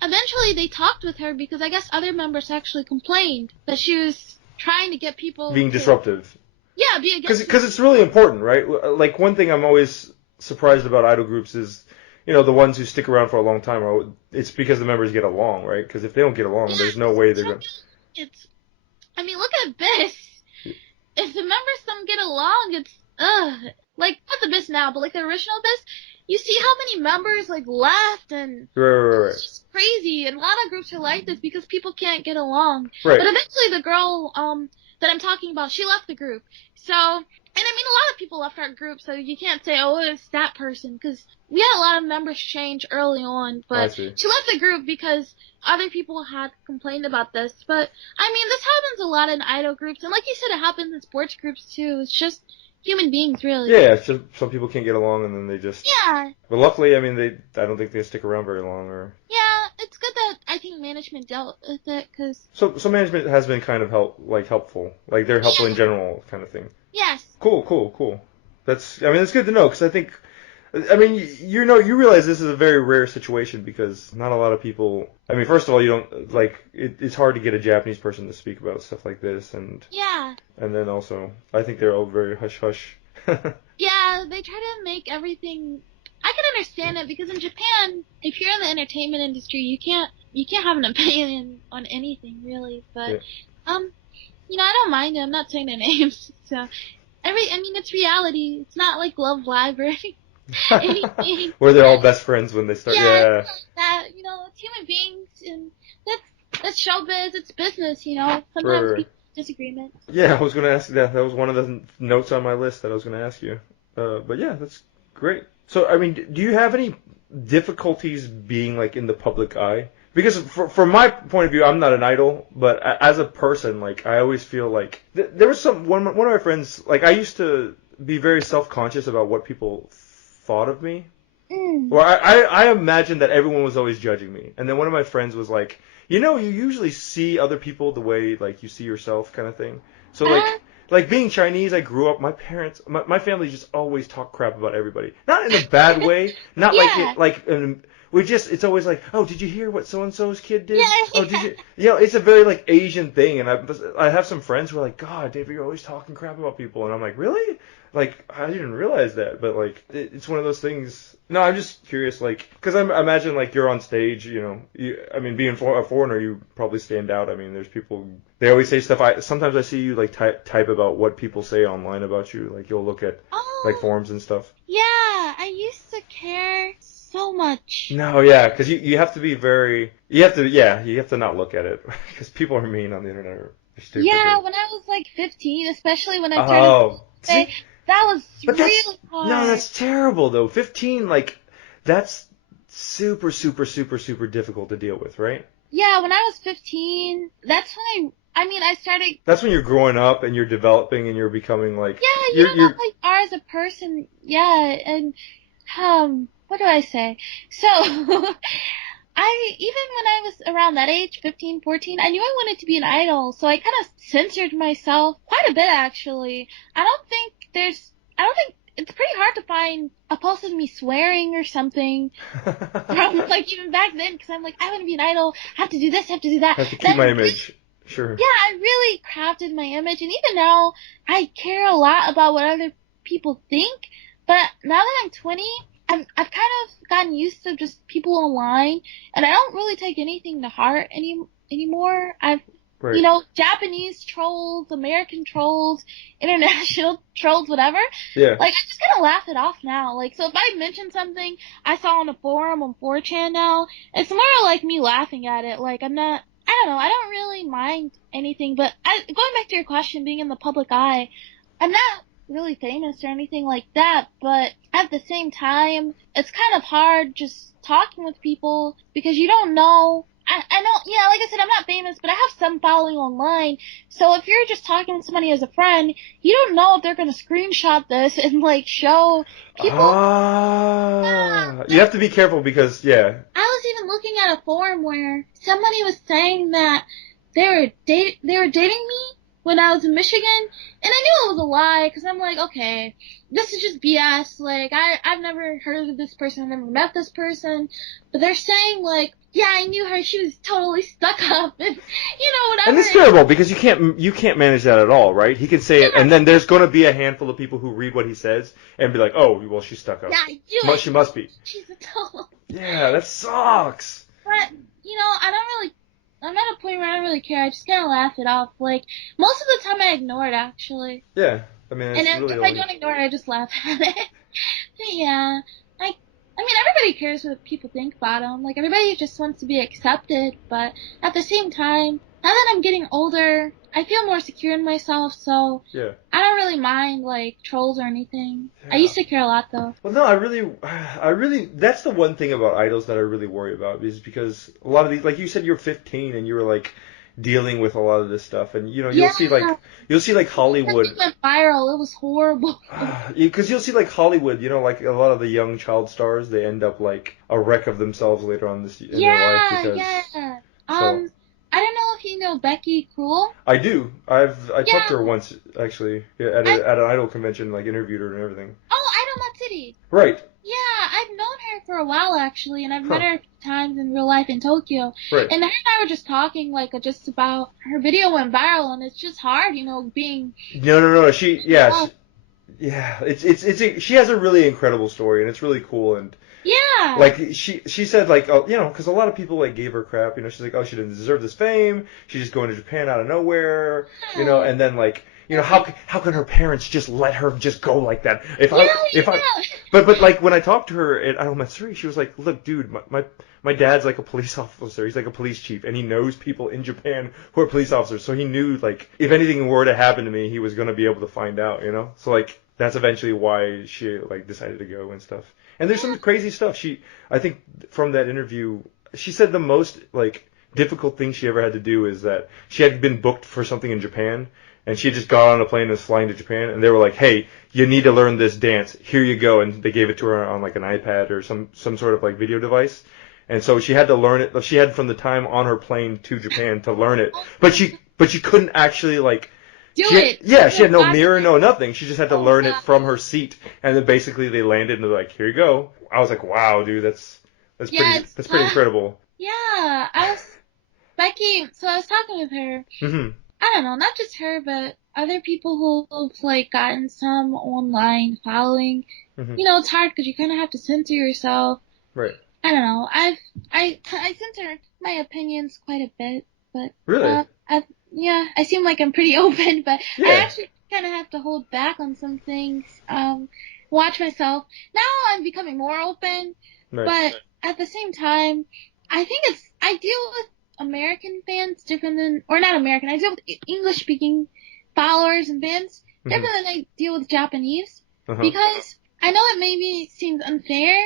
eventually they talked with her because I guess other members actually complained that she was trying to get people Being disruptive. Yeah, be against. Because it's really important, right? Like, one thing I'm always surprised about idol groups is, the ones who stick around for a long time, it's because the members get along, right? Because if they don't get along, there's no way they're going to... Look at this. If the members don't get along, it's, like, not the Abyss now, but, like, the original Abyss, you see how many members, like, left, and Right. it's just crazy, and a lot of groups are like this because people can't get along. Right. But eventually the girl, that I'm talking about, she left the group. So, and I mean, a lot of people left our group, so you can't say, oh, it's that person, because we had a lot of members change early on, but she left the group because other people had complained about this. But, I mean, this happens a lot in idol groups, and like you said, it happens in sports groups, too. It's just human beings, really. Yeah, it's just some people can't get along, and then they just... Yeah. But luckily, I mean, I don't think they stick around very long, or... Yeah, it's good that I think management dealt with it, because... So management has been kind of helpful. Like, they're helpful in general, kind of thing. Yes. Cool. That's good to know, because I think... I mean, you realize this is a very rare situation, because not a lot of people... I mean, first of all, you don't... Like, it's hard to get a Japanese person to speak about stuff like this, and... Yeah. And then also, I think they're all very hush-hush. Yeah, they try to make everything... I can understand it, because in Japan, if you're in the entertainment industry, you can't have an opinion on anything, really. But, I don't mind it. I'm not saying their names. So, it's reality. It's not like Love Live or anything. Where they're all best friends when they start. Yeah. Like that. It's human beings, and that's showbiz. It's business. Sometimes people disagreements. Yeah, I was going to ask you that. That was one of the notes on my list that I was going to ask you. But yeah, that's great. So, I mean, do you have any difficulties being, like, in the public eye? Because from my point of view, I'm not an idol, but as a person, like, I always feel like... There was one of my friends, like, I used to be very self-conscious about what people thought of me. Or I imagined that everyone was always judging me. And then one of my friends was like, you usually see other people the way, like, you see yourself, kind of thing. So, like being Chinese, I grew up, my parents, my family just always talk crap about everybody. Not in a bad way, not it's always like, oh, did you hear what so-and-so's kid did? Yeah. Oh, did you, it's a very, like, Asian thing, and I have some friends who are like, God, Dave, you're always talking crap about people, and I'm like, really? Like, I didn't realize that, but, like, it's one of those things. No, I'm just curious, like, because I imagine, like, you're on stage, being a foreigner, you probably stand out. I mean, there's people, they always say stuff. Sometimes I see you, like, type about what people say online about you. Like, you'll look at, like, forums and stuff. Yeah, I used to care so much. No, yeah, because you have to be you have to not look at it, because people are mean on the internet. They're stupid. Yeah, when I was, like, 15, especially when I started to say, that was really hard. No, that's terrible, though. 15, like, that's super, super, super, super difficult to deal with, right? Yeah, when I was 15, that's when I started... That's when you're growing up and you're developing and you're becoming, like... Yeah, you're not, like, are as a person, and, what do I say? So, even when I was around that age, 15, 14, I knew I wanted to be an idol, so I kind of censored myself quite a bit, actually. I don't think it's pretty hard to find a post of me swearing or something from, like, even back then, because I'm like, I want to be an idol, I have to do this, I have to do that. I have to keep my image. Sure. Yeah, I really crafted my image, and even now, I care a lot about what other people think, but now that I'm 20, I've kind of gotten used to just people online, and I don't really take anything to heart anymore. I've Right. Japanese trolls, American trolls, international trolls, whatever. Yeah. Like, I just kind of laugh it off now. Like, so if I mention something I saw on a forum on 4chan now, it's more like me laughing at it. Like, I don't know, I don't really mind anything, but going back to your question, being in the public eye, I'm not really famous or anything like that, but at the same time, it's kind of hard just talking with people because you don't know. I know, yeah, like I said, I'm not famous, but I have some following online. So if you're just talking with somebody as a friend, you don't know if they're gonna screenshot this and like show people. Ah, you have to be careful because, yeah. I was even looking at a forum where somebody was saying that they were dating me when I was in Michigan, and I knew it was a lie because I'm like, okay, this is just BS. Like, I've never heard of this person, I've never met this person, but they're saying like, yeah, I knew her, she was totally stuck up, and whatever. And it's terrible because you can't manage that at all, right? He can say it, and then there's going to be a handful of people who read what he says and be like, oh, well, she's stuck up. Yeah, She must be. She's a total. Yeah, that sucks. But I'm at a point where I don't really care. I just kind of laugh it off. Like, most of the time I ignore it, actually. Yeah, I mean, it's and really if I don't ignore it, I just laugh at it. But yeah, I mean, everybody cares what people think about them. Like, everybody just wants to be accepted, but at the same time, now that I'm getting older, I feel more secure in myself, so yeah. I don't really mind, like, trolls or anything. Yeah. I used to care a lot, though. Well, no, I really, that's the one thing about idols that I really worry about, is because a lot of these, like you said, you're 15 and you were, like, dealing with a lot of this stuff, and, you'll see, like, Hollywood. It went viral. It was horrible. Because you'll see, like, Hollywood, like, a lot of the young child stars, they end up, like, a wreck of themselves later on in their life. Because, yeah. So. I don't know if you know Becky Cruel. I do. I talked to her once, actually, at an idol convention, like, interviewed her and everything. Oh, Idol Nut City. Right. Yeah, I've known her for a while, actually, and I've met her a few times in real life in Tokyo. Right. And her and I were just talking, like, just about, her video went viral, and it's just hard, being... No, she has a really incredible story, and it's really cool, and... Yeah. Like, she said, like, because a lot of people, like, gave her crap, she's like, oh, she didn't deserve this fame, she's just going to Japan out of nowhere, and then, like, how can her parents just let her just go like that? But like, when I talked to her at Idol Matsuri, she was like, look, dude, my dad's, like, a police officer, he's, like, a police chief, and he knows people in Japan who are police officers, so he knew, like, if anything were to happen to me, he was going to be able to find out, So, like, that's eventually why she, like, decided to go and stuff. And there's some crazy stuff. I think from that interview, she said the most, like, difficult thing she ever had to do is that she had been booked for something in Japan, and she had just got on a plane and was flying to Japan, and they were like, hey, you need to learn this dance. Here you go. And they gave it to her on, like, an iPad or some sort of, like, video device. And so she had to learn it. She had from the time on her plane to Japan to learn it. But she couldn't actually, like... She had no mirror, no nothing. She just had to learn it from her seat, and then basically they landed and they're like, "Here you go." I was like, "Wow, dude, that's pretty incredible." Yeah, Becky. So I was talking with her. Mm-hmm. I don't know, not just her, but other people who've like gotten some online following. Mm-hmm. It's hard because you kind of have to censor yourself. Right. I don't know. I censor my opinions quite a bit, but really. I seem like I'm pretty open, but yeah. I actually kind of have to hold back on some things, watch myself. Now I'm becoming more open, right. But at the same time, I think I deal with American fans different than, or not American, I deal with English-speaking followers and fans different than I deal with Japanese, because I know it maybe seems unfair,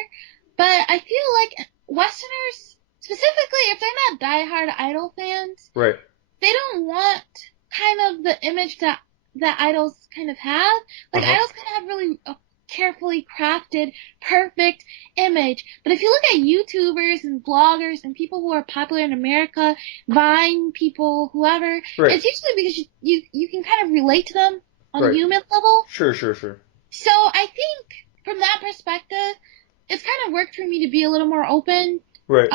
but I feel like Westerners, specifically if they're not diehard Idol fans, right. They don't want kind of the image that idols kind of have. Like, idols kind of have really a carefully crafted, perfect image. But if you look at YouTubers and bloggers and people who are popular in America, Vine people, whoever, it's usually because you can kind of relate to them on a human level. Sure. So I think from that perspective, it's kind of worked for me to be a little more open. Right.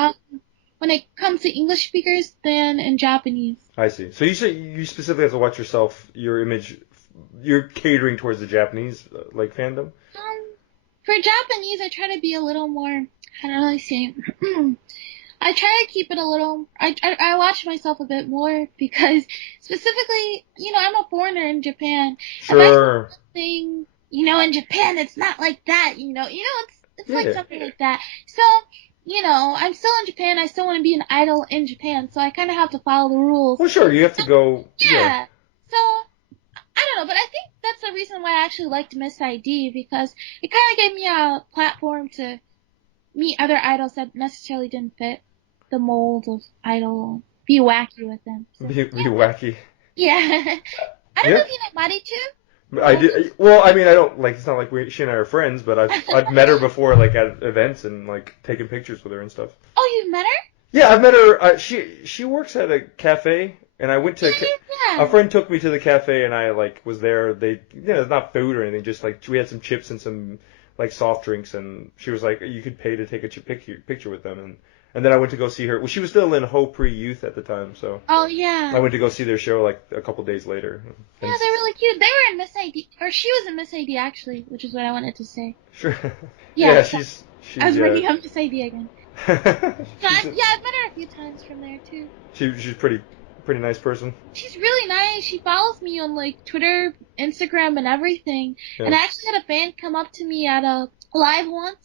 When it comes to English speakers than in Japanese. I see. So you say you specifically have to watch yourself, your image, you're catering towards the Japanese, like, fandom? For Japanese, I try to be a little more, how do I say, I try to keep it a little. I watch myself a bit more because specifically, I'm a foreigner in Japan. If I see Sure. something, in Japan, it's not like that. It's like Yeah. something like that. So, I'm still in Japan. I still want to be an idol in Japan, so I kind of have to follow the rules. Well, sure. You have to go. Yeah. Yeah. So I don't know, but I think that's the reason why I actually liked Miss ID because it kind of gave me a platform to meet other idols that necessarily didn't fit the mold of idol, be wacky with them. So, Be wacky. yeah. I don't know Yeah. if you know Marichu. I did. Well, I mean, I don't like. It's not like she and I are friends, but I've met her before, like at events and like taken pictures with her and stuff. Oh, you've met her? Yeah, I've met her. She works at a cafe, and I went to. Yeah. A friend took me to the cafe, and I like was there. It's not food or anything. Just like we had some chips and some like soft drinks, and she was like, you could pay to take a picture with them, and then I went to go see her. Well, she was still in Ho-Pre Youth at the time, so. Oh, yeah. I went to go see their show like a couple days later. Yeah, they're really cute. They were in Miss ID, or she was in Miss ID actually, which is what I wanted to say. Sure. Yeah, she's. I was bringing up Miss ID again. I've met her a few times from there too. She's pretty nice person. She's really nice. She follows me on like Twitter, Instagram, and everything. Yeah. And I actually had a fan come up to me at a live once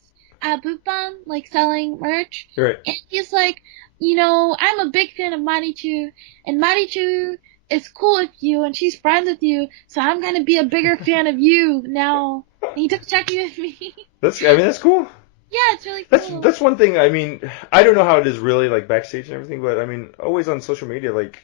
at Bupan, like selling merch. Right. And he's like, I'm a big fan of Marichu, and Marichu is cool with you, and she's friends with you, so I'm gonna be a bigger fan of you now. And he took a selfie with me. That's cool. Yeah, it's really cool. That's one thing. I mean, I don't know how it is really like backstage and everything, but I mean, always on social media, like,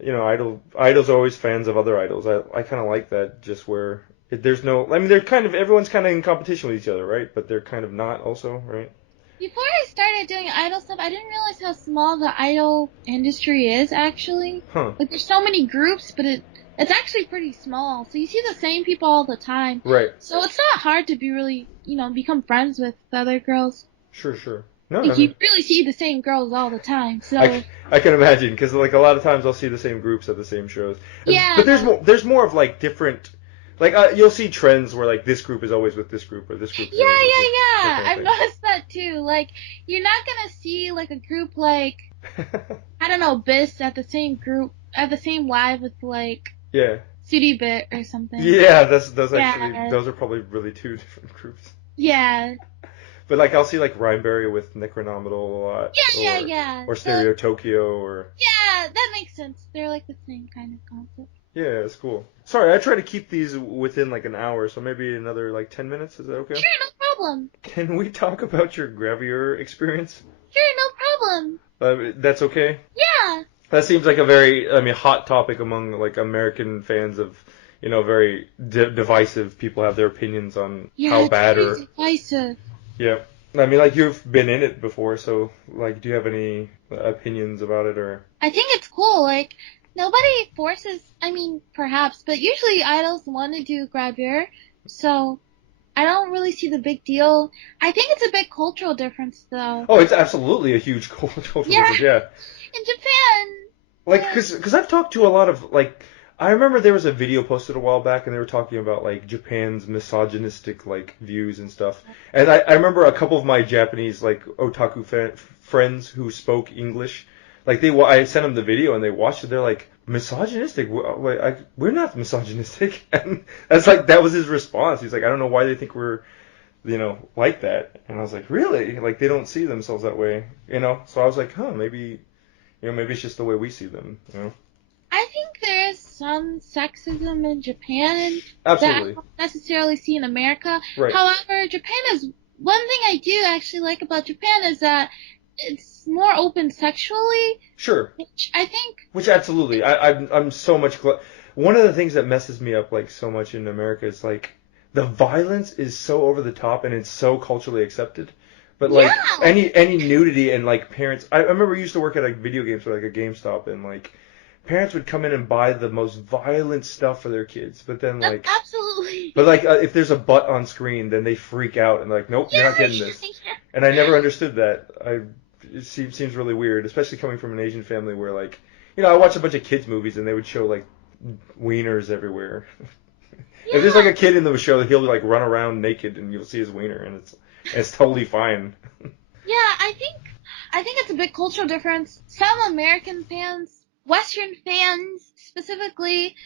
idols are always fans of other idols. I kind of like that, just where there's no. I mean, everyone's kind of in competition with each other, right? But they're kind of not, also, right? Before I started doing idol stuff, I didn't realize how small the idol industry is, actually. Huh. Like, there's so many groups, but it's actually pretty small. So you see the same people all the time. Right. So it's not hard to be really, become friends with the other girls. Sure. No, Like, you really see the same girls all the time, so. I can imagine, because like a lot of times I'll see the same groups at the same shows. Yeah. But there's more of like different. Like, you'll see trends where, like, this group is always with this group, or this group is Yeah. always with this kind of I've thing. noticed that too. Like, you're not gonna see, like, a group like, I don't know, BIS at the same live with, like, Yeah. Sudibit or something. Yeah, those are probably really two different groups. Yeah. But, like, I'll see, like, Rhineberry with Necronominal a lot. Yeah. Or Stereo Tokyo, or. Yeah, that makes sense. They're, like, the same kind of concept. Yeah, it's cool. Sorry, I try to keep these within, like, an hour, so maybe another, like, 10 minutes. Is that okay? Sure, no problem. Can we talk about your gravure experience? Sure, no problem. That's okay? Yeah. That seems like a very, hot topic among, like, American fans of, very divisive. People have their opinions on how bad it's divisive. Yeah. I mean, like, you've been in it before, so, like, do you have any opinions about it, or? I think it's cool. Like, nobody forces, perhaps, but usually idols want to do gravure, so I don't really see the big deal. I think it's a big cultural difference, though. Oh, it's absolutely a huge cultural difference, yeah. In Japan. Like, because I've talked to a lot of, like, I remember there was a video posted a while back, and they were talking about, like, Japan's misogynistic, like, views and stuff. And I remember a couple of my Japanese, like, otaku friends who spoke English, like, I sent them the video, and they watched it, they're like, misogynistic? We're not misogynistic. And that's like, that was his response. He's like, I don't know why they think we're, like that. And I was like, really? Like, they don't see themselves that way, So I was like, maybe, maybe it's just the way we see them, I think there is some sexism in Japan Absolutely. that I don't necessarily see in America. Right. However, one thing I do actually like about Japan is that it's more open sexually. Sure. Which absolutely. I'm so much one of the things that messes me up, like, so much in America is, like, the violence is so over the top and it's so culturally accepted. But, like, any nudity and, like, parents, I remember we used to work at, like, video games or, like, a GameStop, and, like, parents would come in and buy the most violent stuff for their kids, but then, like, absolutely. But, like, if there's a butt on screen, then they freak out and, like, nope, you're not getting this. And I never understood that. It seems really weird, especially coming from an Asian family where, like, I watch a bunch of kids movies and they would show, like, wieners everywhere. If there's, like, a kid in the show, he'll, like, run around naked and you'll see his wiener, and it's totally fine. Yeah, I think I think it's a big cultural difference. Some American fans, Western fans specifically,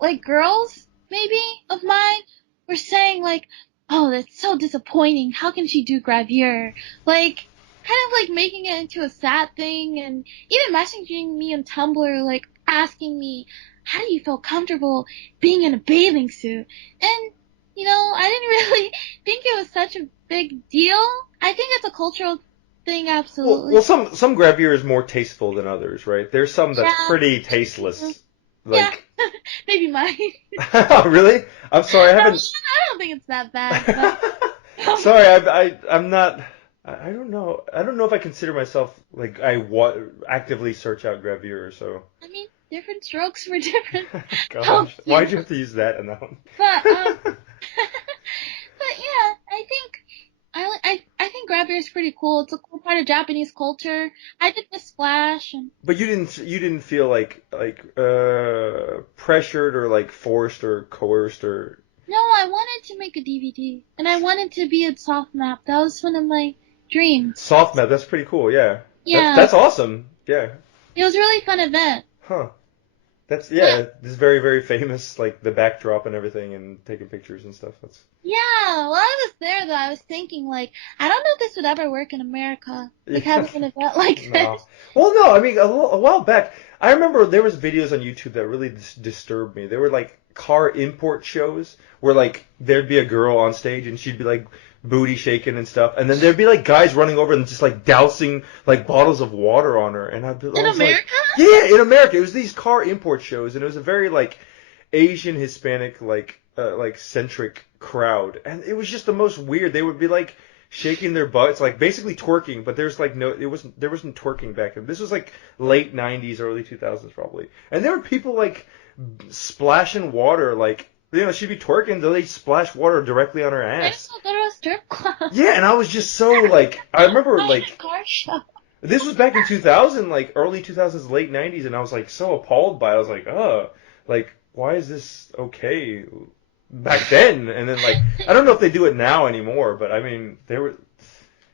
like girls, maybe, of mine, were saying, like, oh, that's so disappointing. How can she do gravure? Like, kind of like making it into a sad thing, and even messaging me on Tumblr, like, asking me, how do you feel comfortable being in a bathing suit? And, I didn't really think it was such a big deal. I think it's a cultural thing, absolutely. Well, some gravure is more tasteful than others, right? There's some that's pretty tasteless. Like, yeah, maybe mine. Really? I'm sorry, I haven't. I don't think it's that bad. But... Sorry, I'm not. I don't know. I don't know if I consider myself like actively search out gravure. So. I mean, different strokes for different. Gosh, why'd you have to use that noun? But but yeah, I think gravure is pretty cool. It's a cool part of Japanese culture. I did the splash and. But you didn't feel like pressured or like forced or coerced or. No, I wanted to make a DVD and I wanted to be a soft map. That was one of my dreams. Soft map, that's pretty cool. Yeah. Yeah. That's awesome. Yeah. It was a really fun event. Huh. This is very, very famous, like the backdrop and everything, and taking pictures and stuff. Yeah, while I was there, though, I was thinking, like, I don't know if this would ever work in America, like, having an event like this. Well, no, I mean, a while back, I remember there was videos on YouTube that really disturbed me. They were, like, car import shows where, like, there'd be a girl on stage, and she'd be, like, booty shaking and stuff, and then there'd be, like, guys running over and just, like, dousing, like, bottles of water on her, and I'd be In America? Like, yeah, in America. It was these car import shows, and it was a very, like, Asian, Hispanic, like, centric crowd, and it was just the most weird. They would be, like, shaking their butts, like, basically twerking, but there's, like, there wasn't twerking back then. This was, like, late 90s, early 2000s, probably, and there were people, like, splashing water, like, she'd be twerking, so they'd splash water directly on her ass. I just go to a strip club. Yeah, and I was just so, like, I remember, like, a car show. This was back in 2000, like, early 2000s, late 90s, and I was, like, so appalled by it. I was like, like, why is this okay back then? And then, like, I don't know if they do it now anymore, but, I mean, there were,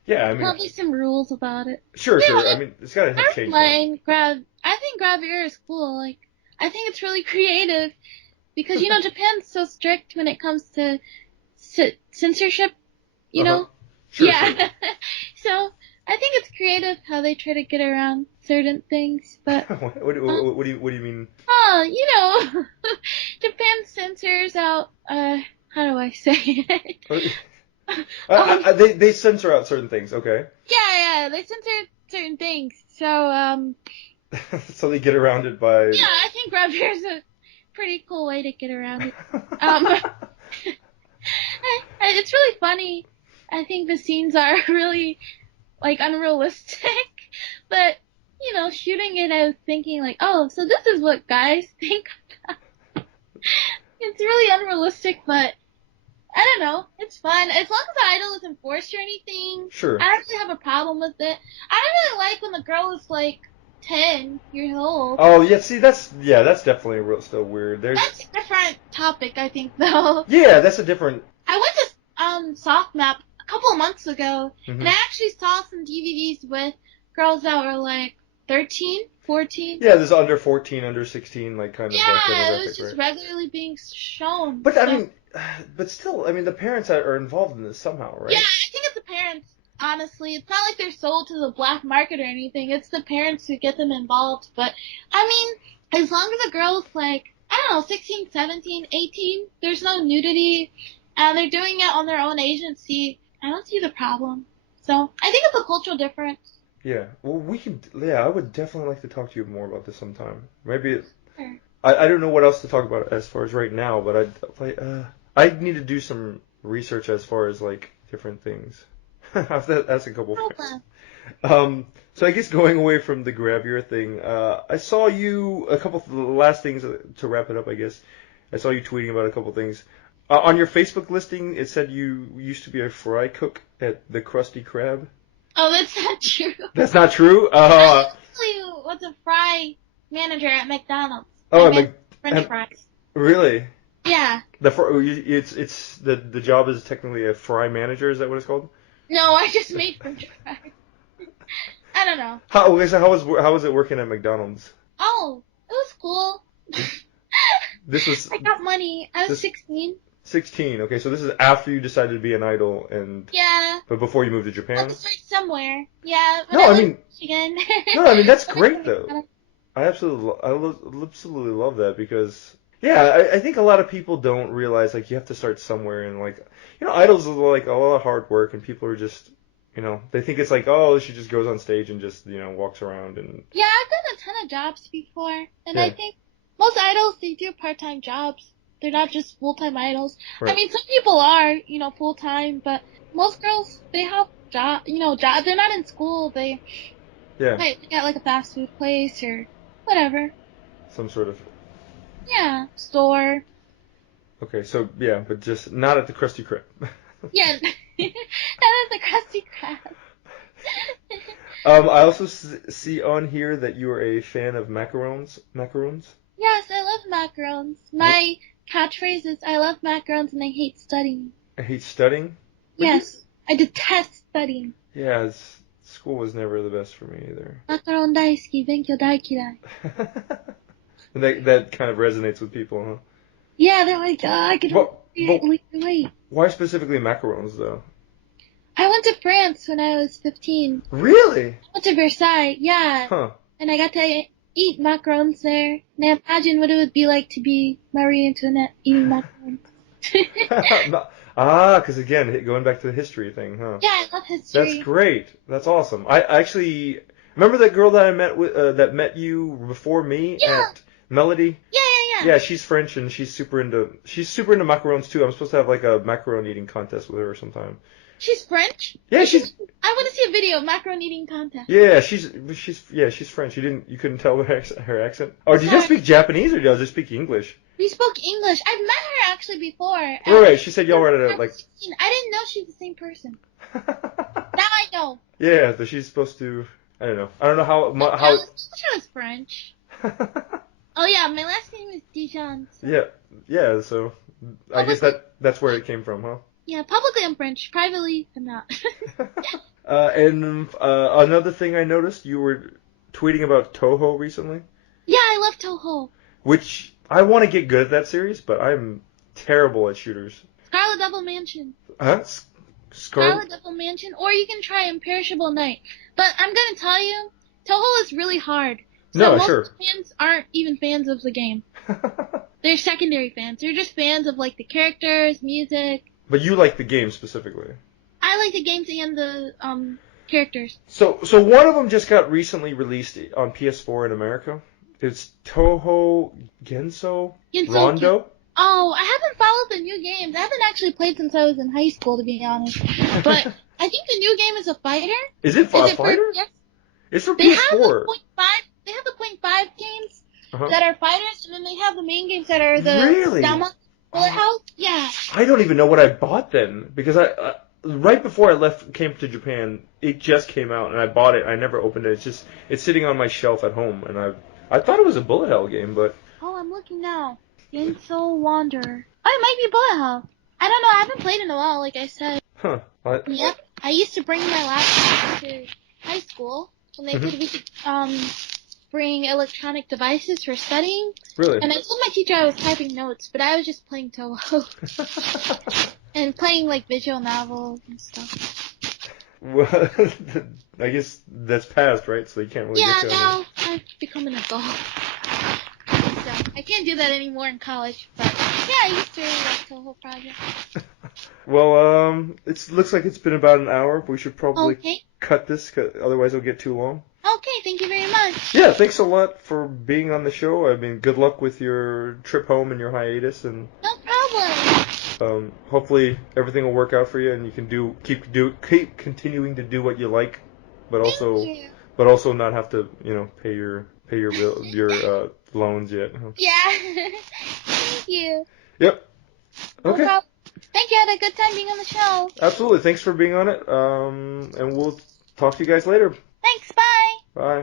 yeah, I mean. Probably some rules about it. Sure. I mean, it's gotta have changed. I think gravure is cool. Like, I think it's really creative. Because, Japan's so strict when it comes to censorship, know? Sure, yeah. Sure. So, I think it's creative how they try to get around certain things, but... what do you mean? Japan censors out, how do I say it? They censor out certain things, okay. Yeah, they censor certain things, so, So they get around it by... Yeah, I think gravure is a pretty cool way to get around it. It's really funny. I think the scenes are really, like, unrealistic. But, shooting it, I was thinking, like, oh, so this is what guys think about. It's really unrealistic, but I don't know. It's fun. As long as the idol isn't forced or anything. Sure. I don't really have a problem with it. I don't really like when the girl is, like, 10 years old. Oh, yeah, see, that's definitely still weird. That's a different topic, I think, though. Yeah, that's a different... I went to Soft Map a couple of months ago, Mm-hmm. and I actually saw some DVDs with girls that were, like, 13, 14. Yeah, there's under 14, under 16, like, kind of like demographic, Yeah, it was just right? regularly being shown. But, I mean, but still, I mean, the parents are involved in this somehow, right? Yeah, I think it's the parents. Honestly, it's not like they're sold to the black market or anything. It's the parents who get them involved. But, I mean, as long as a girl's like, I don't know, 16, 17, 18, there's no nudity, and they're doing it on their own agency, I don't see the problem. So, I think it's a cultural difference. Yeah, well, I would definitely like to talk to you more about this sometime. Maybe, Sure. I don't know what else to talk about as far as right now, but I need to do some research as far as, like, different things. That's a couple of things. So I guess going away from the gravure thing, I saw you a couple of the last things to wrap it up. I guess I saw you tweeting about a couple of things on your Facebook listing. It said you used to be a fry cook at the Krusty Krab. Oh, that's not true. That's not true. I actually was a fry manager at McDonald's. Oh, French fries. Really? Yeah. It's the job is technically a fry manager. Is that what it's called? No, I just made French fries. I don't know. So how was it working at McDonald's? Oh, it was cool. This was I got money. I was 16. 16. Okay, so this is after you decided to be an idol, Yeah. but before you moved to I Japan. had to start somewhere. Yeah. But No, I lived mean, in Michigan. no, I mean that's great though. I absolutely love that because I think a lot of people don't realize like you have to start somewhere and like idols are like a lot of hard work and people are just they think it's like oh she just goes on stage and just walks around and Yeah, I've done a ton of jobs before, and Yeah. I think most idols they do part-time jobs. They're not just full-time idols. Right. I mean, some people are full-time, but most girls they have jobs. They're not in school. They got like a fast food place or whatever. some sort of Yeah, store. okay so but just not at the Krusty Krab. Yeah, that is the Krusty Krab. I also see on here that you are a fan of macarons. Yes, I love macarons. My catchphrase is I love macarons and I hate studying. I hate studying. Yes, I detest studying. Yeah, school was never the best for me either. マカロン大好き、勉強大嫌い。 That kind of resonates with people, huh? Yeah, they're like, I can wait. Why specifically macarons, though? I went to France when I was 15. Really? I went to Versailles, yeah. Huh. And I got to eat macarons there. And I imagine what it would be like to be Marie Antoinette eating macarons. Because again, going back to the history thing, huh? Yeah, I love history. That's great. That's awesome. I actually remember that girl that I met that met you before me at Melody. Yeah. Yeah, she's French and she's super into macarons too. I'm supposed to have like a macaron eating contest with her sometime. She's French? Yeah, I want to see a video of macaron eating contest. Yeah, she's French. You couldn't tell her accent. Or did you just speak Japanese or did you just speak English? We spoke English. I've met her actually before. Right. She said y'all were at like. 16. I didn't know she was the same person. Now I know. Yeah, so she's supposed to. I don't know. I don't know how. She was French. Oh yeah, my last name is Dijon. So. Yeah. So I guess that's where it came from, huh? Yeah, publicly I'm French. Privately, I'm not. And another thing I noticed, you were tweeting about Toho recently. Yeah, I love Toho. Which I want to get good at that series, but I'm terrible at shooters. Scarlet Devil Mansion. Huh? Scarlet Devil Mansion, or you can try Imperishable Night. But I'm gonna tell you, Toho is really hard. So most fans aren't even fans of the game. They're secondary fans. They're just fans of like the characters, music. But you like the game specifically. I like the games and the characters. So one of them just got recently released on PS4 in America. It's Toho Genso Rondo. Oh, I haven't followed the new games. I haven't actually played since I was in high school, to be honest. But I think the new game is a fighter. Is it a fighter? Yes. It's for PS4. They have the .5 games that are fighters, and then they have the main games that are the Really? Bullet House. Yeah. I don't even know what I bought then because I right before I came to Japan, it just came out and I bought it. I never opened it. It's sitting on my shelf at home, and I thought it was a bullet hell game, but. Oh, I'm looking now. Genso Wanderer. Oh, it might be bullet hell. I don't know. I haven't played in a while, like I said. Huh. What? Yep. I used to bring my laptop to high school when they said we could bring electronic devices for studying. Really? And I told my teacher I was typing notes, but I was just playing Toho. And playing like visual novels and stuff. Well, I guess that's past, right? So you can't really get to now I've become an adult. So I can't do that anymore in college, but yeah, I used to really like Toho Project. Well, it looks like it's been about an hour. We should probably cut this, otherwise it'll get too long. Okay, thank you very much. Yeah, thanks a lot for being on the show. I mean, good luck with your trip home and your hiatus, and no problem. Hopefully everything will work out for you, and you can keep continuing to do what you like, but also not have to pay your loans yet. Huh? Yeah. Thank you. Yep. No Okay. problem. Thank you. I had a good time being on the show. Absolutely. Thanks for being on it. And we'll talk to you guys later. Thanks. Bye. Bye.